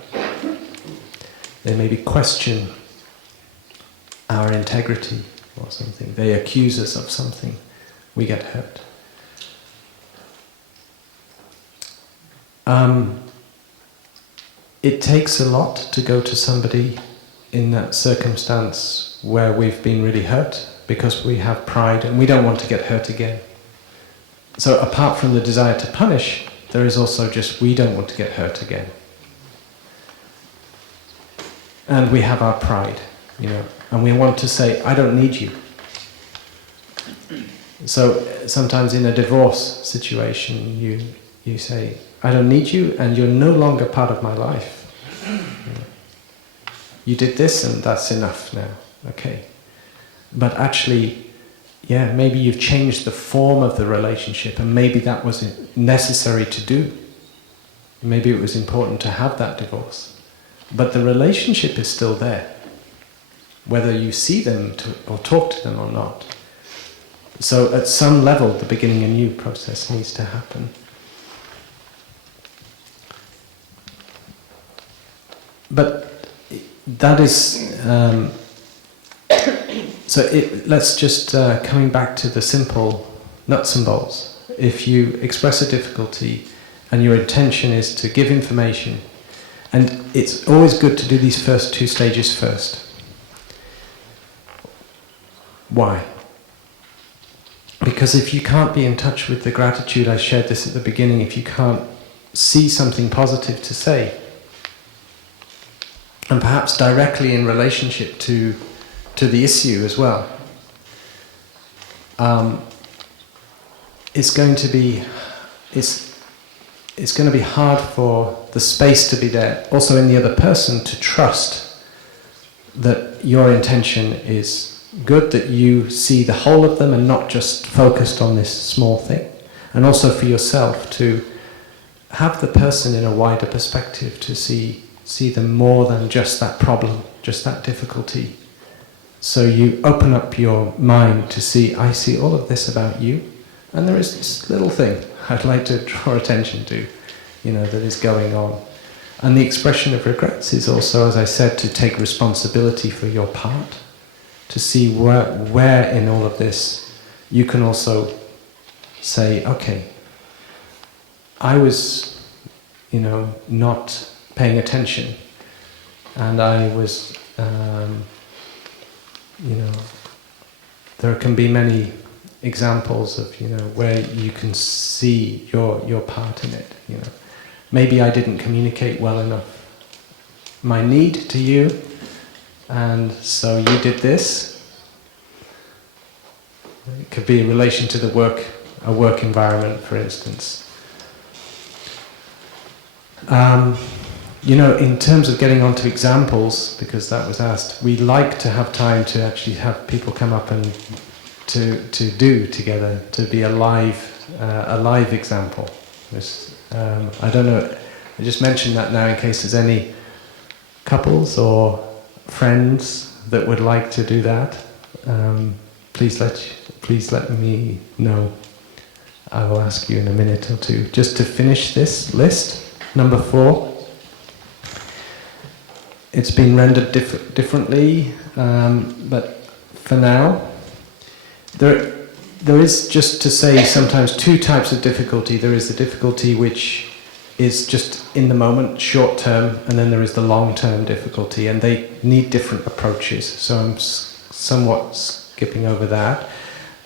They maybe question our integrity or something. They accuse us of something. We get hurt. It takes a lot to go to somebody in that circumstance where we've been really hurt because we have pride and we don't want to get hurt again. So apart from the desire to punish, there is also just we don't want to get hurt again. And we have our pride, and we want to say, I don't need you. So sometimes in a divorce situation, you say, I don't need you and you're no longer part of my life. You did this and that's enough now, okay. But actually, maybe you've changed the form of the relationship and maybe that was necessary to do. Maybe it was important to have that divorce. But the relationship is still there, whether you see them or talk to them or not. So at some level, the beginning anew process needs to happen. But that is... let's just, coming back to the simple nuts and bolts. If you express a difficulty and your intention is to give information And it's always good to do these first 2 stages first. Why? Because if you can't be in touch with the gratitude, I shared this at the beginning, if you can't see something positive to say, and perhaps directly in relationship to the issue as well, it's going to be hard for the space to be there, also in the other person, to trust that your intention is good, that you see the whole of them and not just focused on this small thing. And also for yourself to have the person in a wider perspective, to see them more than just that problem, just that difficulty. So you open up your mind to see, I see all of this about you, and there is this little thing I'd like to draw attention to, that is going on. And the expression of regrets is also, as I said, to take responsibility for your part, to see where in all of this you can also say, okay, I was, not paying attention, and I was, there can be many examples of, where you can see your part in it, Maybe I didn't communicate well enough my need to you, and so you did this. It could be in relation to a work environment, for instance. In terms of getting onto examples, because that was asked, we like to have time to actually have people come up and to do together, to be a live example. I don't know, I just mentioned that now in case there's any couples or friends that would like to do that. Please let me know. I will ask you in a minute or two. Just to finish this list, number 4. It's been rendered differently, but for now, there is, just to say, sometimes 2 types of difficulty. There is the difficulty which is just in the moment, short term, and then there is the long-term difficulty, and they need different approaches. So I'm somewhat skipping over that.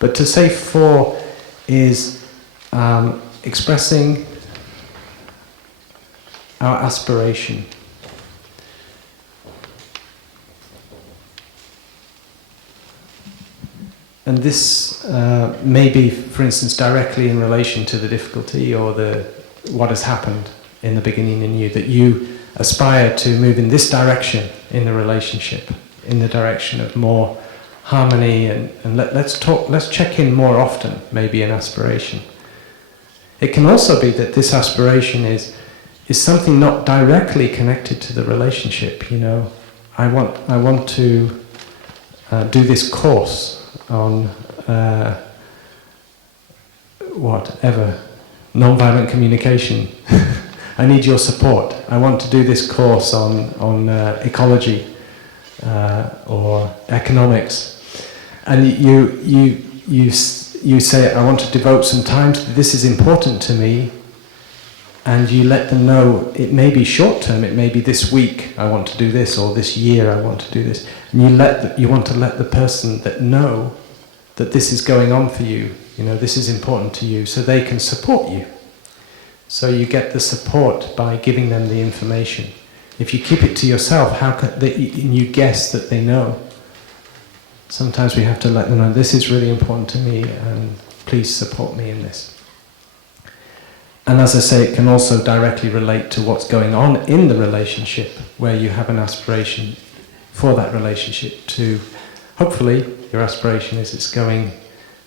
But to say 4 is expressing our aspiration. And this may be, for instance, directly in relation to the difficulty or what has happened in the beginning in you, that you aspire to move in this direction in the relationship, in the direction of more harmony, and let's check in more often, maybe an aspiration. It can also be that this aspiration is something not directly connected to the relationship. I want to do this course on whatever, non-violent communication. I need your support. I want to do this course on ecology or economics, and you say, I want to devote some time to this is important to me, and you let them know it may be short term, it may be this week I want to do this, or this year I want to do this, and you want to let the person know that this is going on for you, this is important to you, so they can support you. So you get the support by giving them the information. If you keep it to yourself, how can you guess that they know? Sometimes we have to let them know, this is really important to me, and please support me in this. And as I say, it can also directly relate to what's going on in the relationship, where you have an aspiration for that relationship to, hopefully, your aspiration is it's going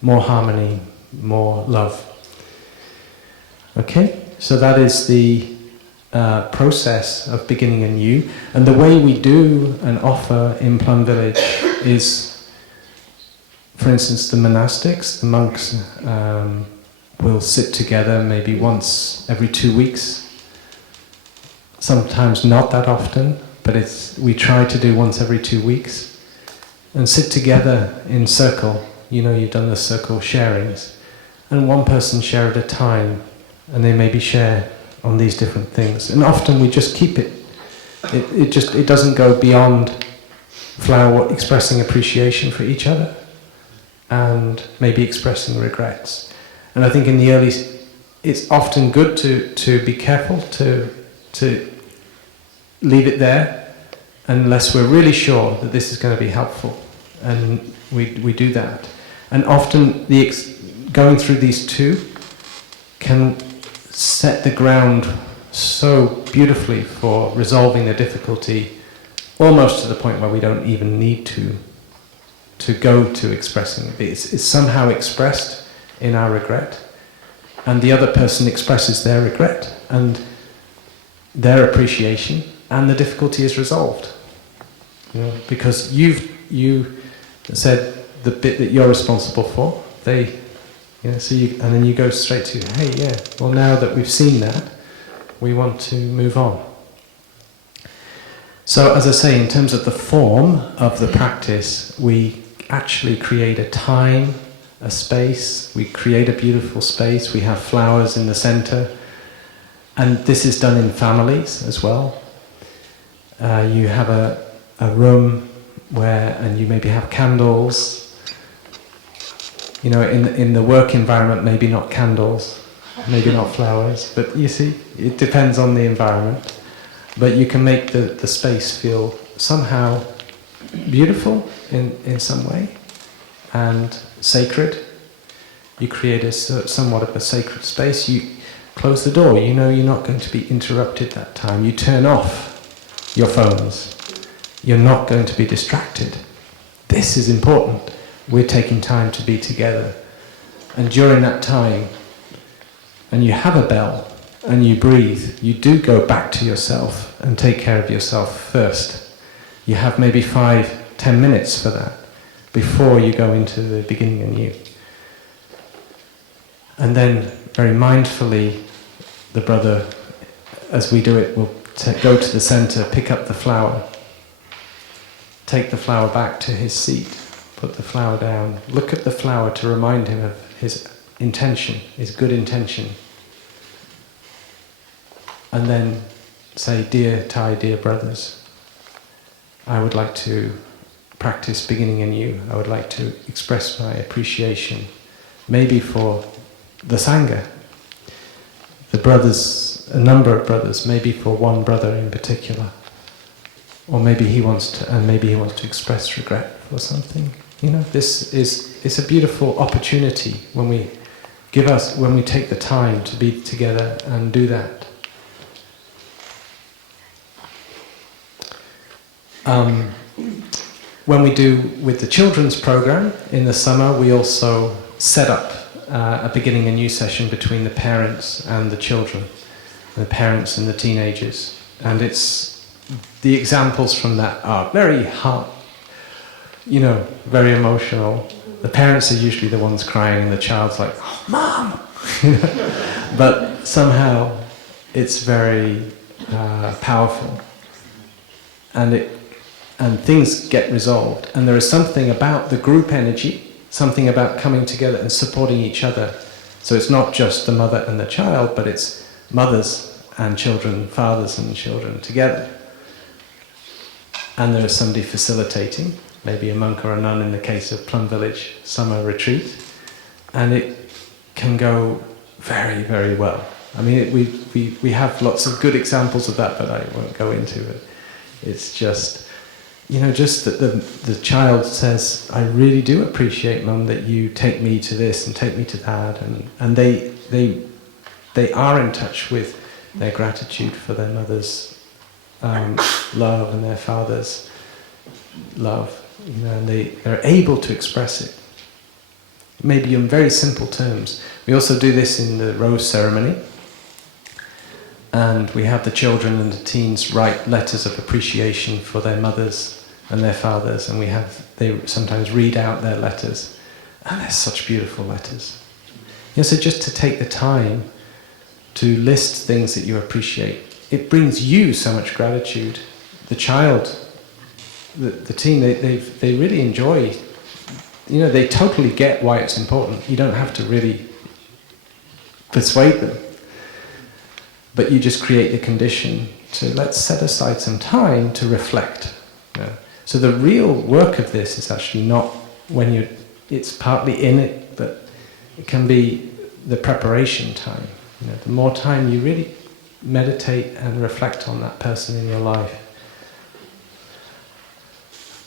more harmony, more love. Okay? So that is the process of beginning anew. And the way we do and offer in Plum Village is, for instance, the monastics, the monks, will sit together maybe once every 2 weeks. Sometimes not that often, but we try to do once every 2 weeks. And sit together in circle. You've done the circle sharings. And one person share at a time, and they maybe share on these different things. And often we just keep it It doesn't go beyond flower expressing appreciation for each other and maybe expressing regrets. And I think in the early, it's often good to be careful to leave it there unless we're really sure that this is going to be helpful, and we do that. And often going through these two can set the ground so beautifully for resolving the difficulty, almost to the point where we don't even need to go to expressing it. It's somehow expressed in our regret, and the other person expresses their regret and their appreciation, and the difficulty is resolved. You know, because you said the bit that you're responsible for, and then you go straight to, hey, yeah, well, now that we've seen that, we want to move on. So, as I say, in terms of the form of the practice, we actually create a time, a space. We create a beautiful space. We have flowers in the center. And this is done in families as well. You have a room and you maybe have candles. You know, in the work environment, maybe not candles, maybe not flowers, but you see, it depends on the environment. But you can make the space feel somehow beautiful in some way, and sacred. You create somewhat of a sacred space. You close the door, you know you're not going to be interrupted that time. You turn off your phones. You're not going to be distracted. This is important. We're taking time to be together. And during that time, and you have a bell, and you breathe, you do go back to yourself and take care of yourself first. You have maybe 5-10 minutes for that before you go into the beginning anew. And then, very mindfully, the brother, as we do it, will go to the center, pick up the flower, take the flower back to his seat, put the flower down, look at the flower to remind him of his intention, his good intention. And then say, dear Thai, dear brothers, I would like to practice beginning anew. I would like to express my appreciation, maybe for the Sangha, the brothers, a number of brothers, maybe for one brother in particular. Or maybe he wants to express regret for something. You know, it's a beautiful opportunity when we take the time to be together and do that. When we do with the children's program in the summer, we also set up a beginning anew session between the parents and the children, the parents and the teenagers, and the examples from that are very hard, very emotional. The parents are usually the ones crying, and the child's like, "Oh, Mom!" But somehow it's very powerful, and things get resolved. And there is something about the group energy, something about coming together and supporting each other. So it's not just the mother and the child, but it's mothers and children, fathers and children together. And there is somebody facilitating, maybe a monk or a nun in the case of Plum Village summer retreat, and it can go very, very well. I mean, we have lots of good examples of that, but I won't go into it. It's just, just that the child says, "I really do appreciate, Mum, that you take me to this and take me to that," and they are in touch with their gratitude for their mother's love and their father's love, and they're able to express it, maybe in very simple terms. We also do this in the rose ceremony, and we have the children and the teens write letters of appreciation for their mothers and their fathers, and they sometimes read out their letters, and they're such beautiful letters. So just to take the time to list things that you appreciate, it brings you so much gratitude. The child, the teen, they really enjoy, they totally get why it's important. You don't have to really persuade them, but you just create the condition let's set aside some time to reflect. So the real work of this is actually not when it's partly in it, but it can be the preparation time. The more time you really meditate and reflect on that person in your life.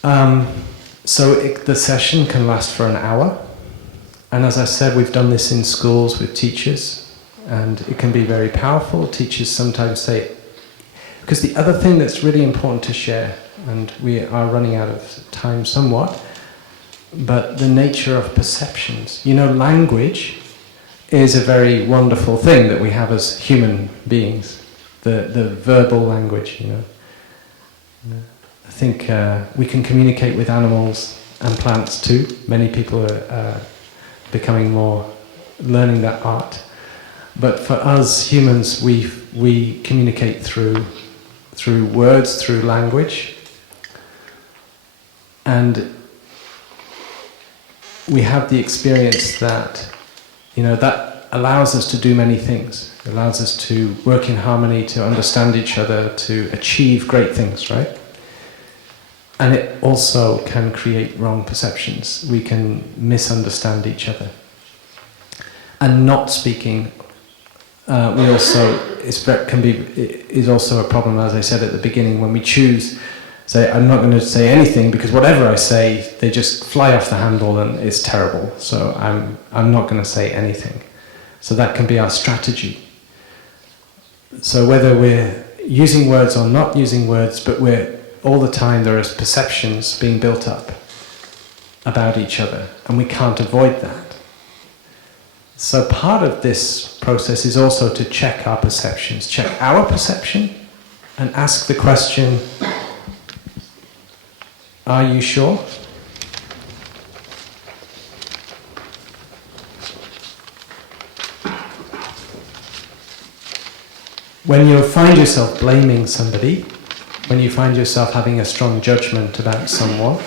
The session can last for an hour. And as I said, we've done this in schools with teachers, and it can be very powerful. Teachers sometimes say, because the other thing that's really important to share, and we are running out of time somewhat, but the nature of perceptions. Language is a very wonderful thing that we have as human beings, the verbal language, I think we can communicate with animals and plants too. Many people are becoming more, learning that art. But for us humans, we communicate through words, through language. And we have the experience that, that allows us to do many things. It allows us to work in harmony, to understand each other, to achieve great things, right? And it also can create wrong perceptions. We can misunderstand each other. And not speaking, is also a problem, as I said at the beginning, when we choose, say, I'm not going to say anything because whatever I say, they just fly off the handle and it's terrible. So I'm not going to say anything. So that can be our strategy. So whether we're using words or not using words, but all the time there is perceptions being built up about each other, and we can't avoid that. So part of this process is also to check our perceptions, check our perception, and ask the question, are you sure? When you find yourself blaming somebody, when you find yourself having a strong judgment about someone,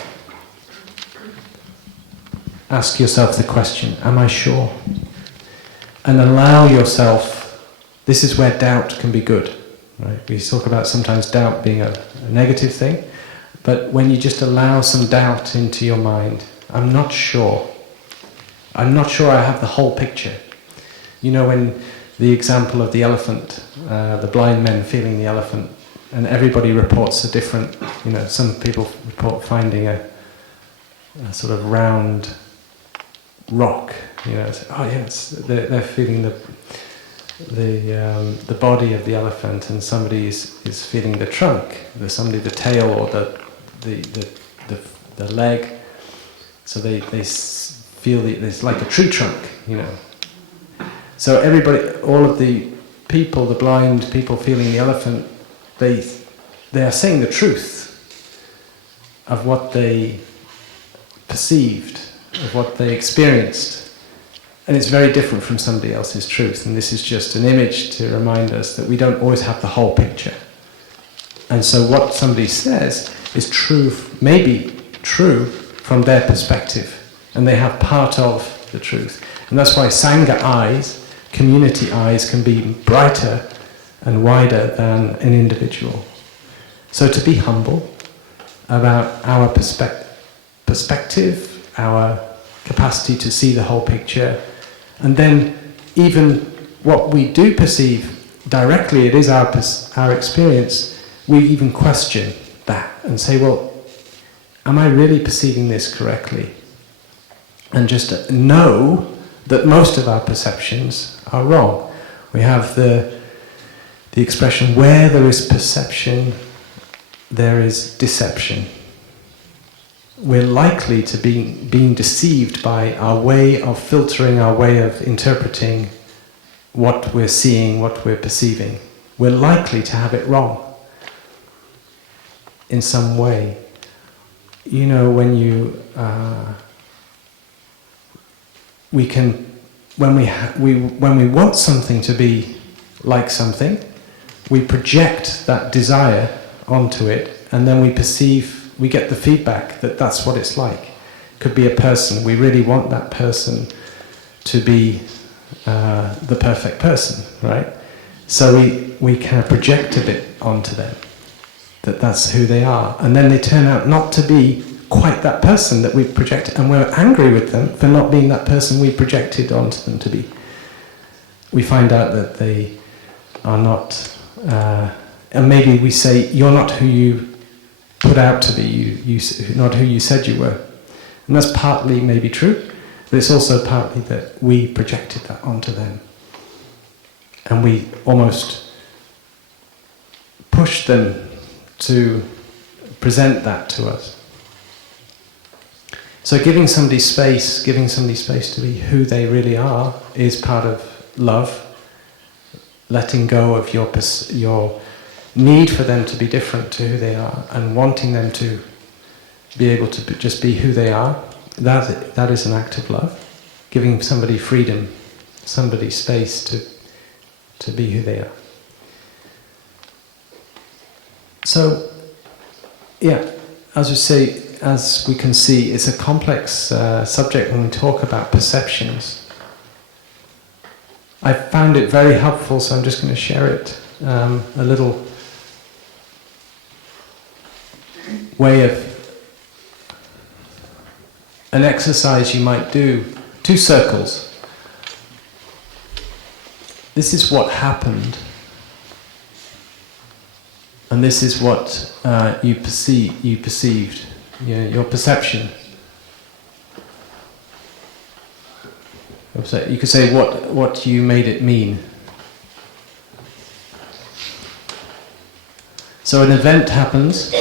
ask yourself the question, am I sure? And allow yourself, this is where doubt can be good, right? We talk about sometimes doubt being a negative thing, but when you just allow some doubt into your mind, I'm not sure I have the whole picture. When the example of the elephant, the blind men feeling the elephant, and everybody reports a different, some people report finding a sort of round rock, they're feeling the body of the elephant, and somebody is feeling the trunk, somebody the tail or the leg, so they feel it's like a tree trunk, So everybody, all of the people, the blind people feeling the elephant, they are saying the truth of what they perceived, of what they experienced. And it's very different from somebody else's truth. And this is just an image to remind us that we don't always have the whole picture. And so what somebody says is true, maybe true from their perspective. And they have part of the truth. And that's why Sangha eyes, community eyes, can be brighter and wider than an individual. So to be humble about our perspective, our capacity to see the whole picture, and then even what we do perceive directly, it is our experience, we even question that and say, well, am I really perceiving this correctly? And just know that most of our perceptions are wrong. We have the expression, where there is perception, there is deception. We're likely to be being deceived by our way of filtering, our way of interpreting what we're seeing, what we're perceiving. We're likely to have it wrong in some way. When you when we want something to be like something, we project that desire onto it, and then we get the feedback that that's what it's like. Could be a person, we really want that person to be the perfect person, right? So we kind of project a bit onto them, that that's who they are. And then they turn out not to be quite that person that we've projected, and we're angry with them for not being that person we projected onto them to be. We find out that they are not, and maybe we say, you're not who you put out to be, you not who you said you were. And that's partly maybe true, but it's also partly that we projected that onto them. And we almost push them to present that to us. So giving somebody space to be who they really are is part of love. Letting go of your need for them to be different to who they are, and wanting them to be able to just be who they are. That is an act of love. Giving somebody freedom, somebody space to be who they are. So, yeah, as we can see, it's a complex subject when we talk about perceptions. I found it very helpful, so I'm just going to share it. A little way of an exercise you might do. 2 circles. This is what happened, and this is what you perceived. Your perception. You could say what you made it mean. So an event happens.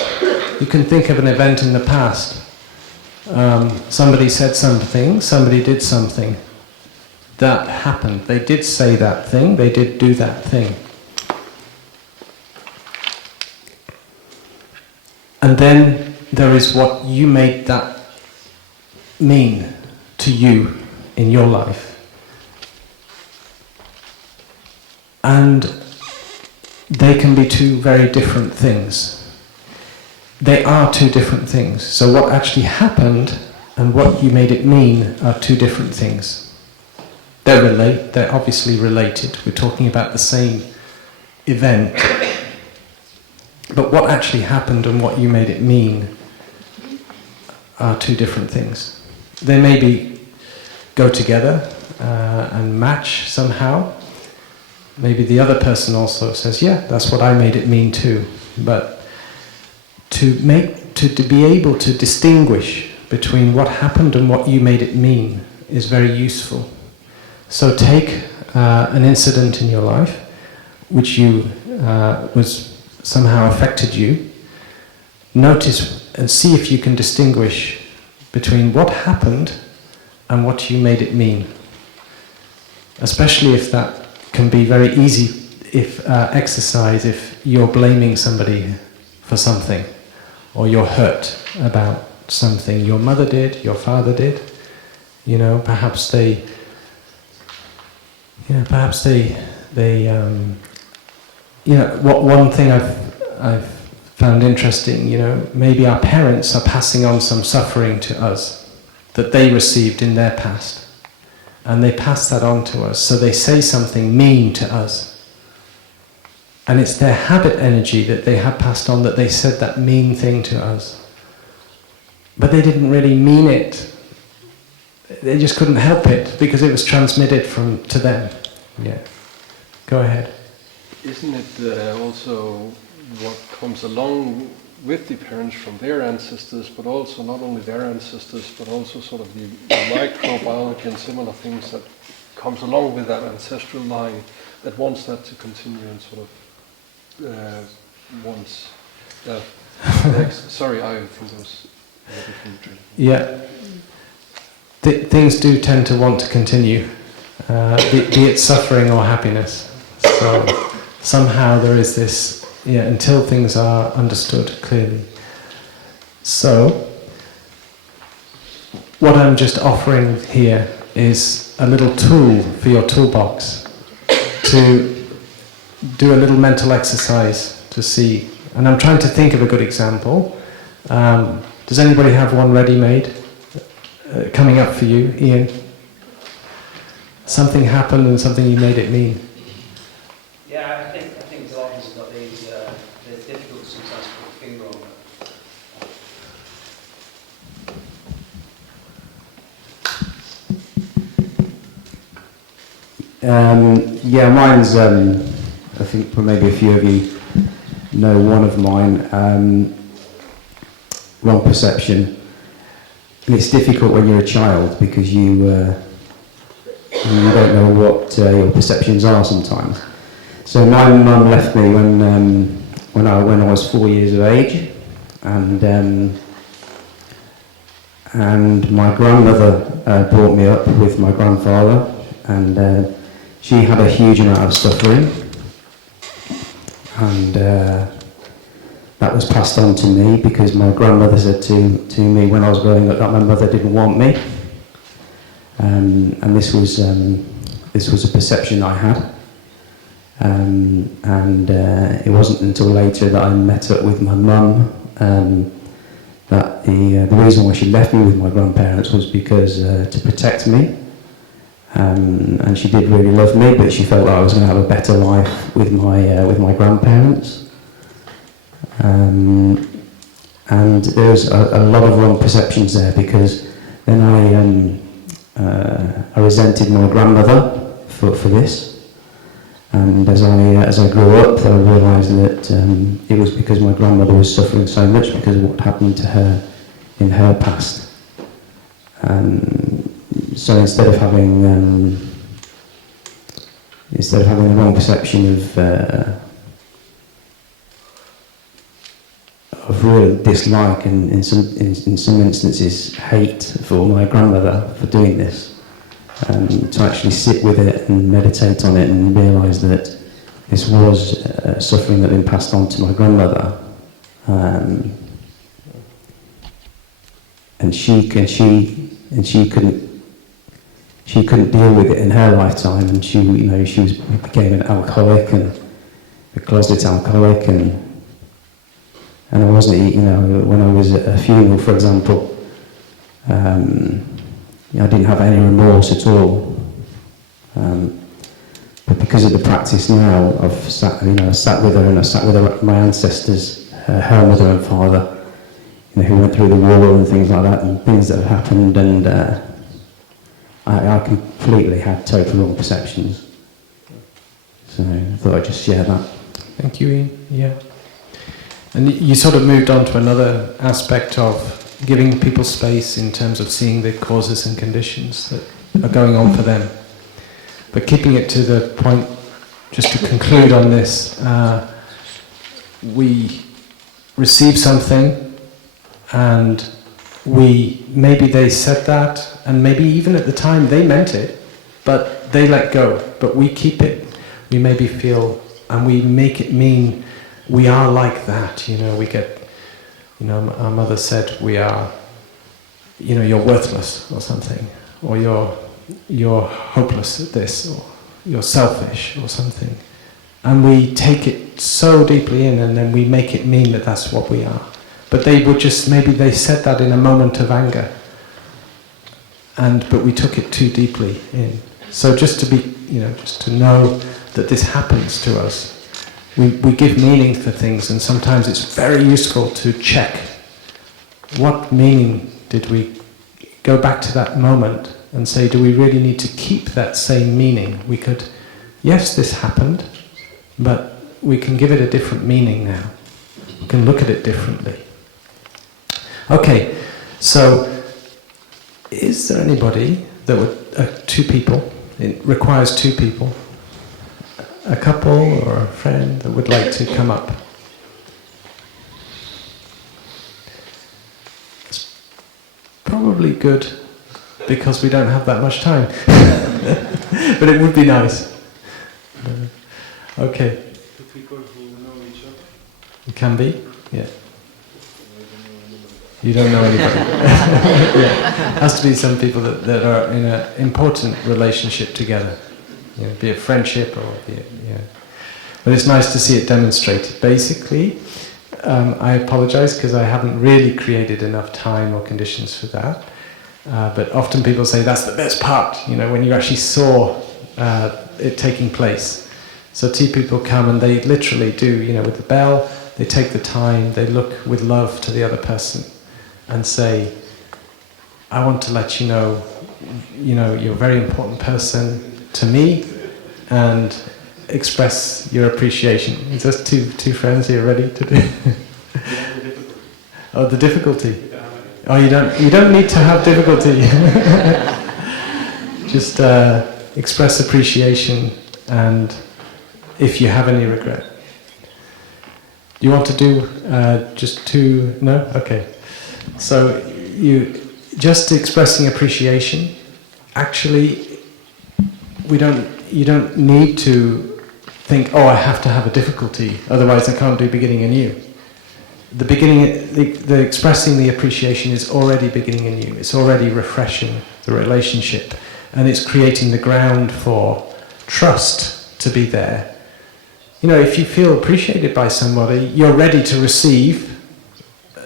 You can think of an event in the past. Somebody said something, somebody did something. That happened. They did say that thing, they did do that thing. And then there is what you made that mean to you in your life. And they can be 2 very different things. They are 2 different things. So what actually happened and what you made it mean are 2 different things. They're obviously related. We're talking about the same event. But what actually happened and what you made it mean are 2 different things. They maybe go together and match somehow. Maybe the other person also says, yeah, that's what I made it mean too. But to be able to distinguish between what happened and what you made it mean is very useful. So take an incident in your life which was somehow affected you. Notice and see if you can distinguish between what happened and what you made it mean. Especially if that can be very easy exercise if you're blaming somebody for something, or you're hurt about something your mother did, your father did. Perhaps they what one thing I've found interesting, maybe our parents are passing on some suffering to us that they received in their past. And they pass that on to us, so they say something mean to us. And it's their habit energy that they have passed on, that they said that mean thing to us. But they didn't really mean it. They just couldn't help it, because it was transmitted to them. Yeah. Go ahead. Isn't it also what comes along with the parents from their ancestors, but also not only their ancestors, but also sort of the microbiology and similar things that comes along with that ancestral line that wants that to continue and sort of wants that. Sorry, I think it was a different dream. Yeah. Things do tend to want to continue, be it suffering or happiness. So somehow there is this, until things are understood clearly. So, what I'm just offering here is a little tool for your toolbox to do a little mental exercise to see. And I'm trying to think of a good example. Does anybody have one ready-made coming up for you, Ian? Something happened and something you made it mean. Yeah, I think a lot of us have got these. It's difficult sometimes to put a finger on it. Yeah, mine's, I think maybe a few of you know one of mine, wrong perception. And it's difficult when you're a child because you don't know what your perceptions are sometimes. So my mum left me when I was 4 years of age, and my grandmother brought me up with my grandfather, and she had a huge amount of suffering, and that was passed on to me because my grandmother said to me when I was growing up that my mother didn't want me, and this was a perception I had, and it wasn't until later that I met up with my mum that the reason why she left me with my grandparents was because to protect me. And she did really love me, but she felt that I was going to have a better life with my grandparents. And there was a lot of wrong perceptions there because then I resented my grandmother for this. And as I grew up, I realised that it was because my grandmother was suffering so much because of what happened to her in her past. So instead of having the wrong perception of real dislike and in some instances hate for my grandmother for doing this, to actually sit with it and meditate on it and realise that this was suffering that had been passed on to my grandmother, and she couldn't deal with it in her lifetime, and she became an alcoholic and a closet alcoholic, and I wasn't, when I was at a funeral, for example, I didn't have any remorse at all. But because of the practice now, I've sat with her, and I sat with my ancestors, her mother and father, who went through the war and things like that, and things that have happened, and I completely had total wrong perceptions. So I thought I'd just share that. Thank you, Ian. Yeah. And you sort of moved on to another aspect of giving people space in terms of seeing the causes and conditions that are going on for them. But keeping it to the point, just to conclude on this, we receive something and maybe they said that, and maybe even at the time they meant it, but they let go. But we keep it, we maybe feel, and we make it mean we are like that, we get, our mother said we are, you're worthless or something, or you're hopeless at this, or you're selfish or something. And we take it so deeply in, and then we make it mean that that's what we are. But they would just, maybe they said that in a moment of anger, but we took it too deeply in. So just to be, just to know that this happens to us. We give meaning for things, and sometimes it's very useful to check what meaning did we go back to that moment and say, do we really need to keep that same meaning? We could, yes, this happened, but we can give it a different meaning now. We can look at it differently. Okay, so is there anybody that would, two people, it requires two people, a couple or a friend that would like to come up? It's probably good because we don't have that much time. But it would be nice. Okay. Two people who know each other? It can be, yeah. You don't know anybody. Yeah. Has to be some people that are in an important relationship together. Be it friendship or be it, But it's nice to see it demonstrated. Basically, I apologize because I haven't really created enough time or conditions for that. But often people say that's the best part, when you actually saw it taking place. So tea people come and they literally do, with the bell, they take the time, they look with love to the other person and say, I want to let you know, you're a very important person to me, and express your appreciation. Is there two friends here ready to do? Oh, the difficulty. Oh, you don't need to have difficulty. Just express appreciation, and if you have any regret. You want to do just two? No? Okay. So you just expressing appreciation. Actually, you don't need to think, oh, I have to have a difficulty, otherwise I can't do beginning anew. The expressing the appreciation is already beginning anew. It's already refreshing the relationship, and it's creating the ground for trust to be there. If you feel appreciated by somebody, you're ready to receive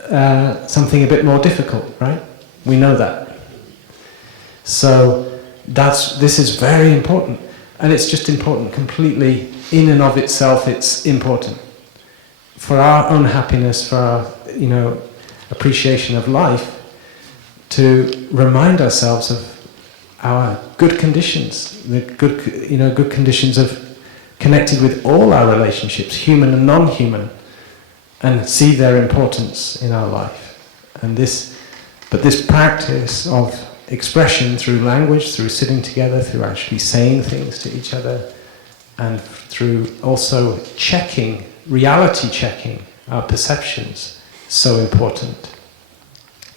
something a bit more difficult, right? We know that. So this is very important, and it's just important completely in and of itself. It's important for our own happiness, for our appreciation of life, to remind ourselves of our good conditions, the good conditions of connected with all our relationships, human and non-human, and see their importance in our life. But this practice of expression through language, through sitting together, through actually saying things to each other, and through also reality checking our perceptions, so important.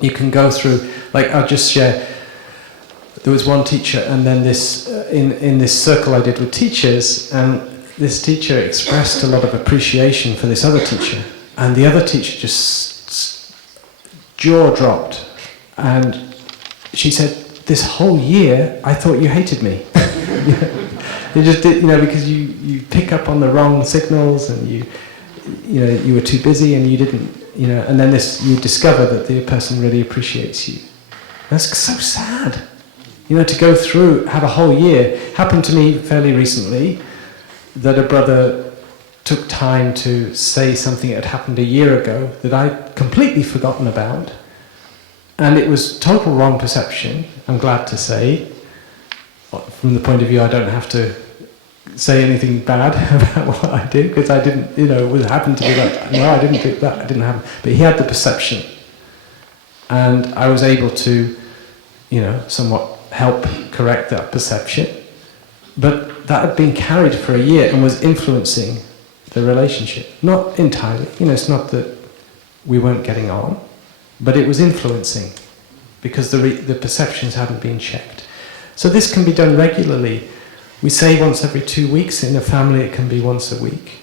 You can go through, I'll just share, there was one teacher, and then this, in this circle I did with teachers, and this teacher expressed a lot of appreciation for this other teacher, and the other teacher just jaw dropped, and she said, this whole year I thought you hated me. You just did, because you pick up on the wrong signals, and you were too busy, and you didn't, and then you discover that the person really appreciates you. That's so sad. To go through, have a whole year. Happened to me fairly recently that a brother took time to say something that had happened a year ago that I'd completely forgotten about, and it was total wrong perception, I'm glad to say. From the point of view, I don't have to say anything bad about what I did, because I didn't, it happened to be like, no, I didn't do that, I didn't have, but he had the perception. And I was able to, somewhat help correct that perception. But that had been carried for a year and was influencing the relationship. Not entirely, it's not that we weren't getting on, but it was influencing, because the perceptions hadn't been checked. So this can be done regularly. We say once every 2 weeks. In a family it can be once a week,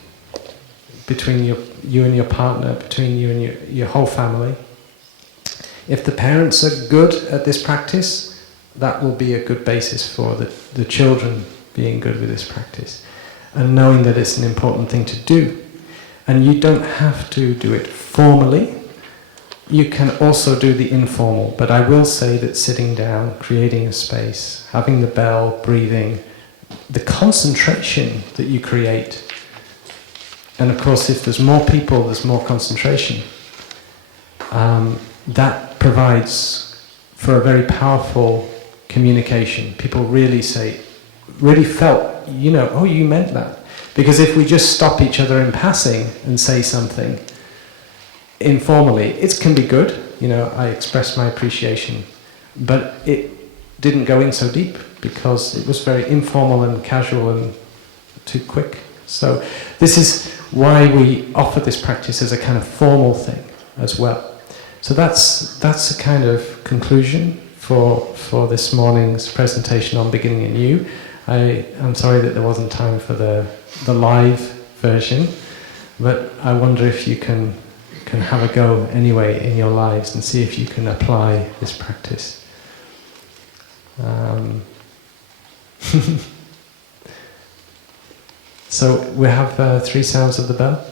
between you and your partner, between you and your whole family. If the parents are good at this practice, that will be a good basis for the children being good with this practice, and knowing that it's an important thing to do. And you don't have to do it formally. You can also do the informal, but I will say that sitting down, creating a space, having the bell, breathing, the concentration that you create, and of course if there's more people, there's more concentration, that provides for a very powerful communication. People really felt, oh, you meant that. Because if we just stop each other in passing and say something informally, it can be good, I expressed my appreciation, but it didn't go in so deep because it was very informal and casual and too quick. So this is why we offer this practice as a kind of formal thing as well. So that's a kind of conclusion for this morning's presentation on beginning anew. I'm sorry that there wasn't time for the live version, but I wonder if you can have a go anyway in your lives and see if you can apply this practice. So we have 3 sounds of the bell.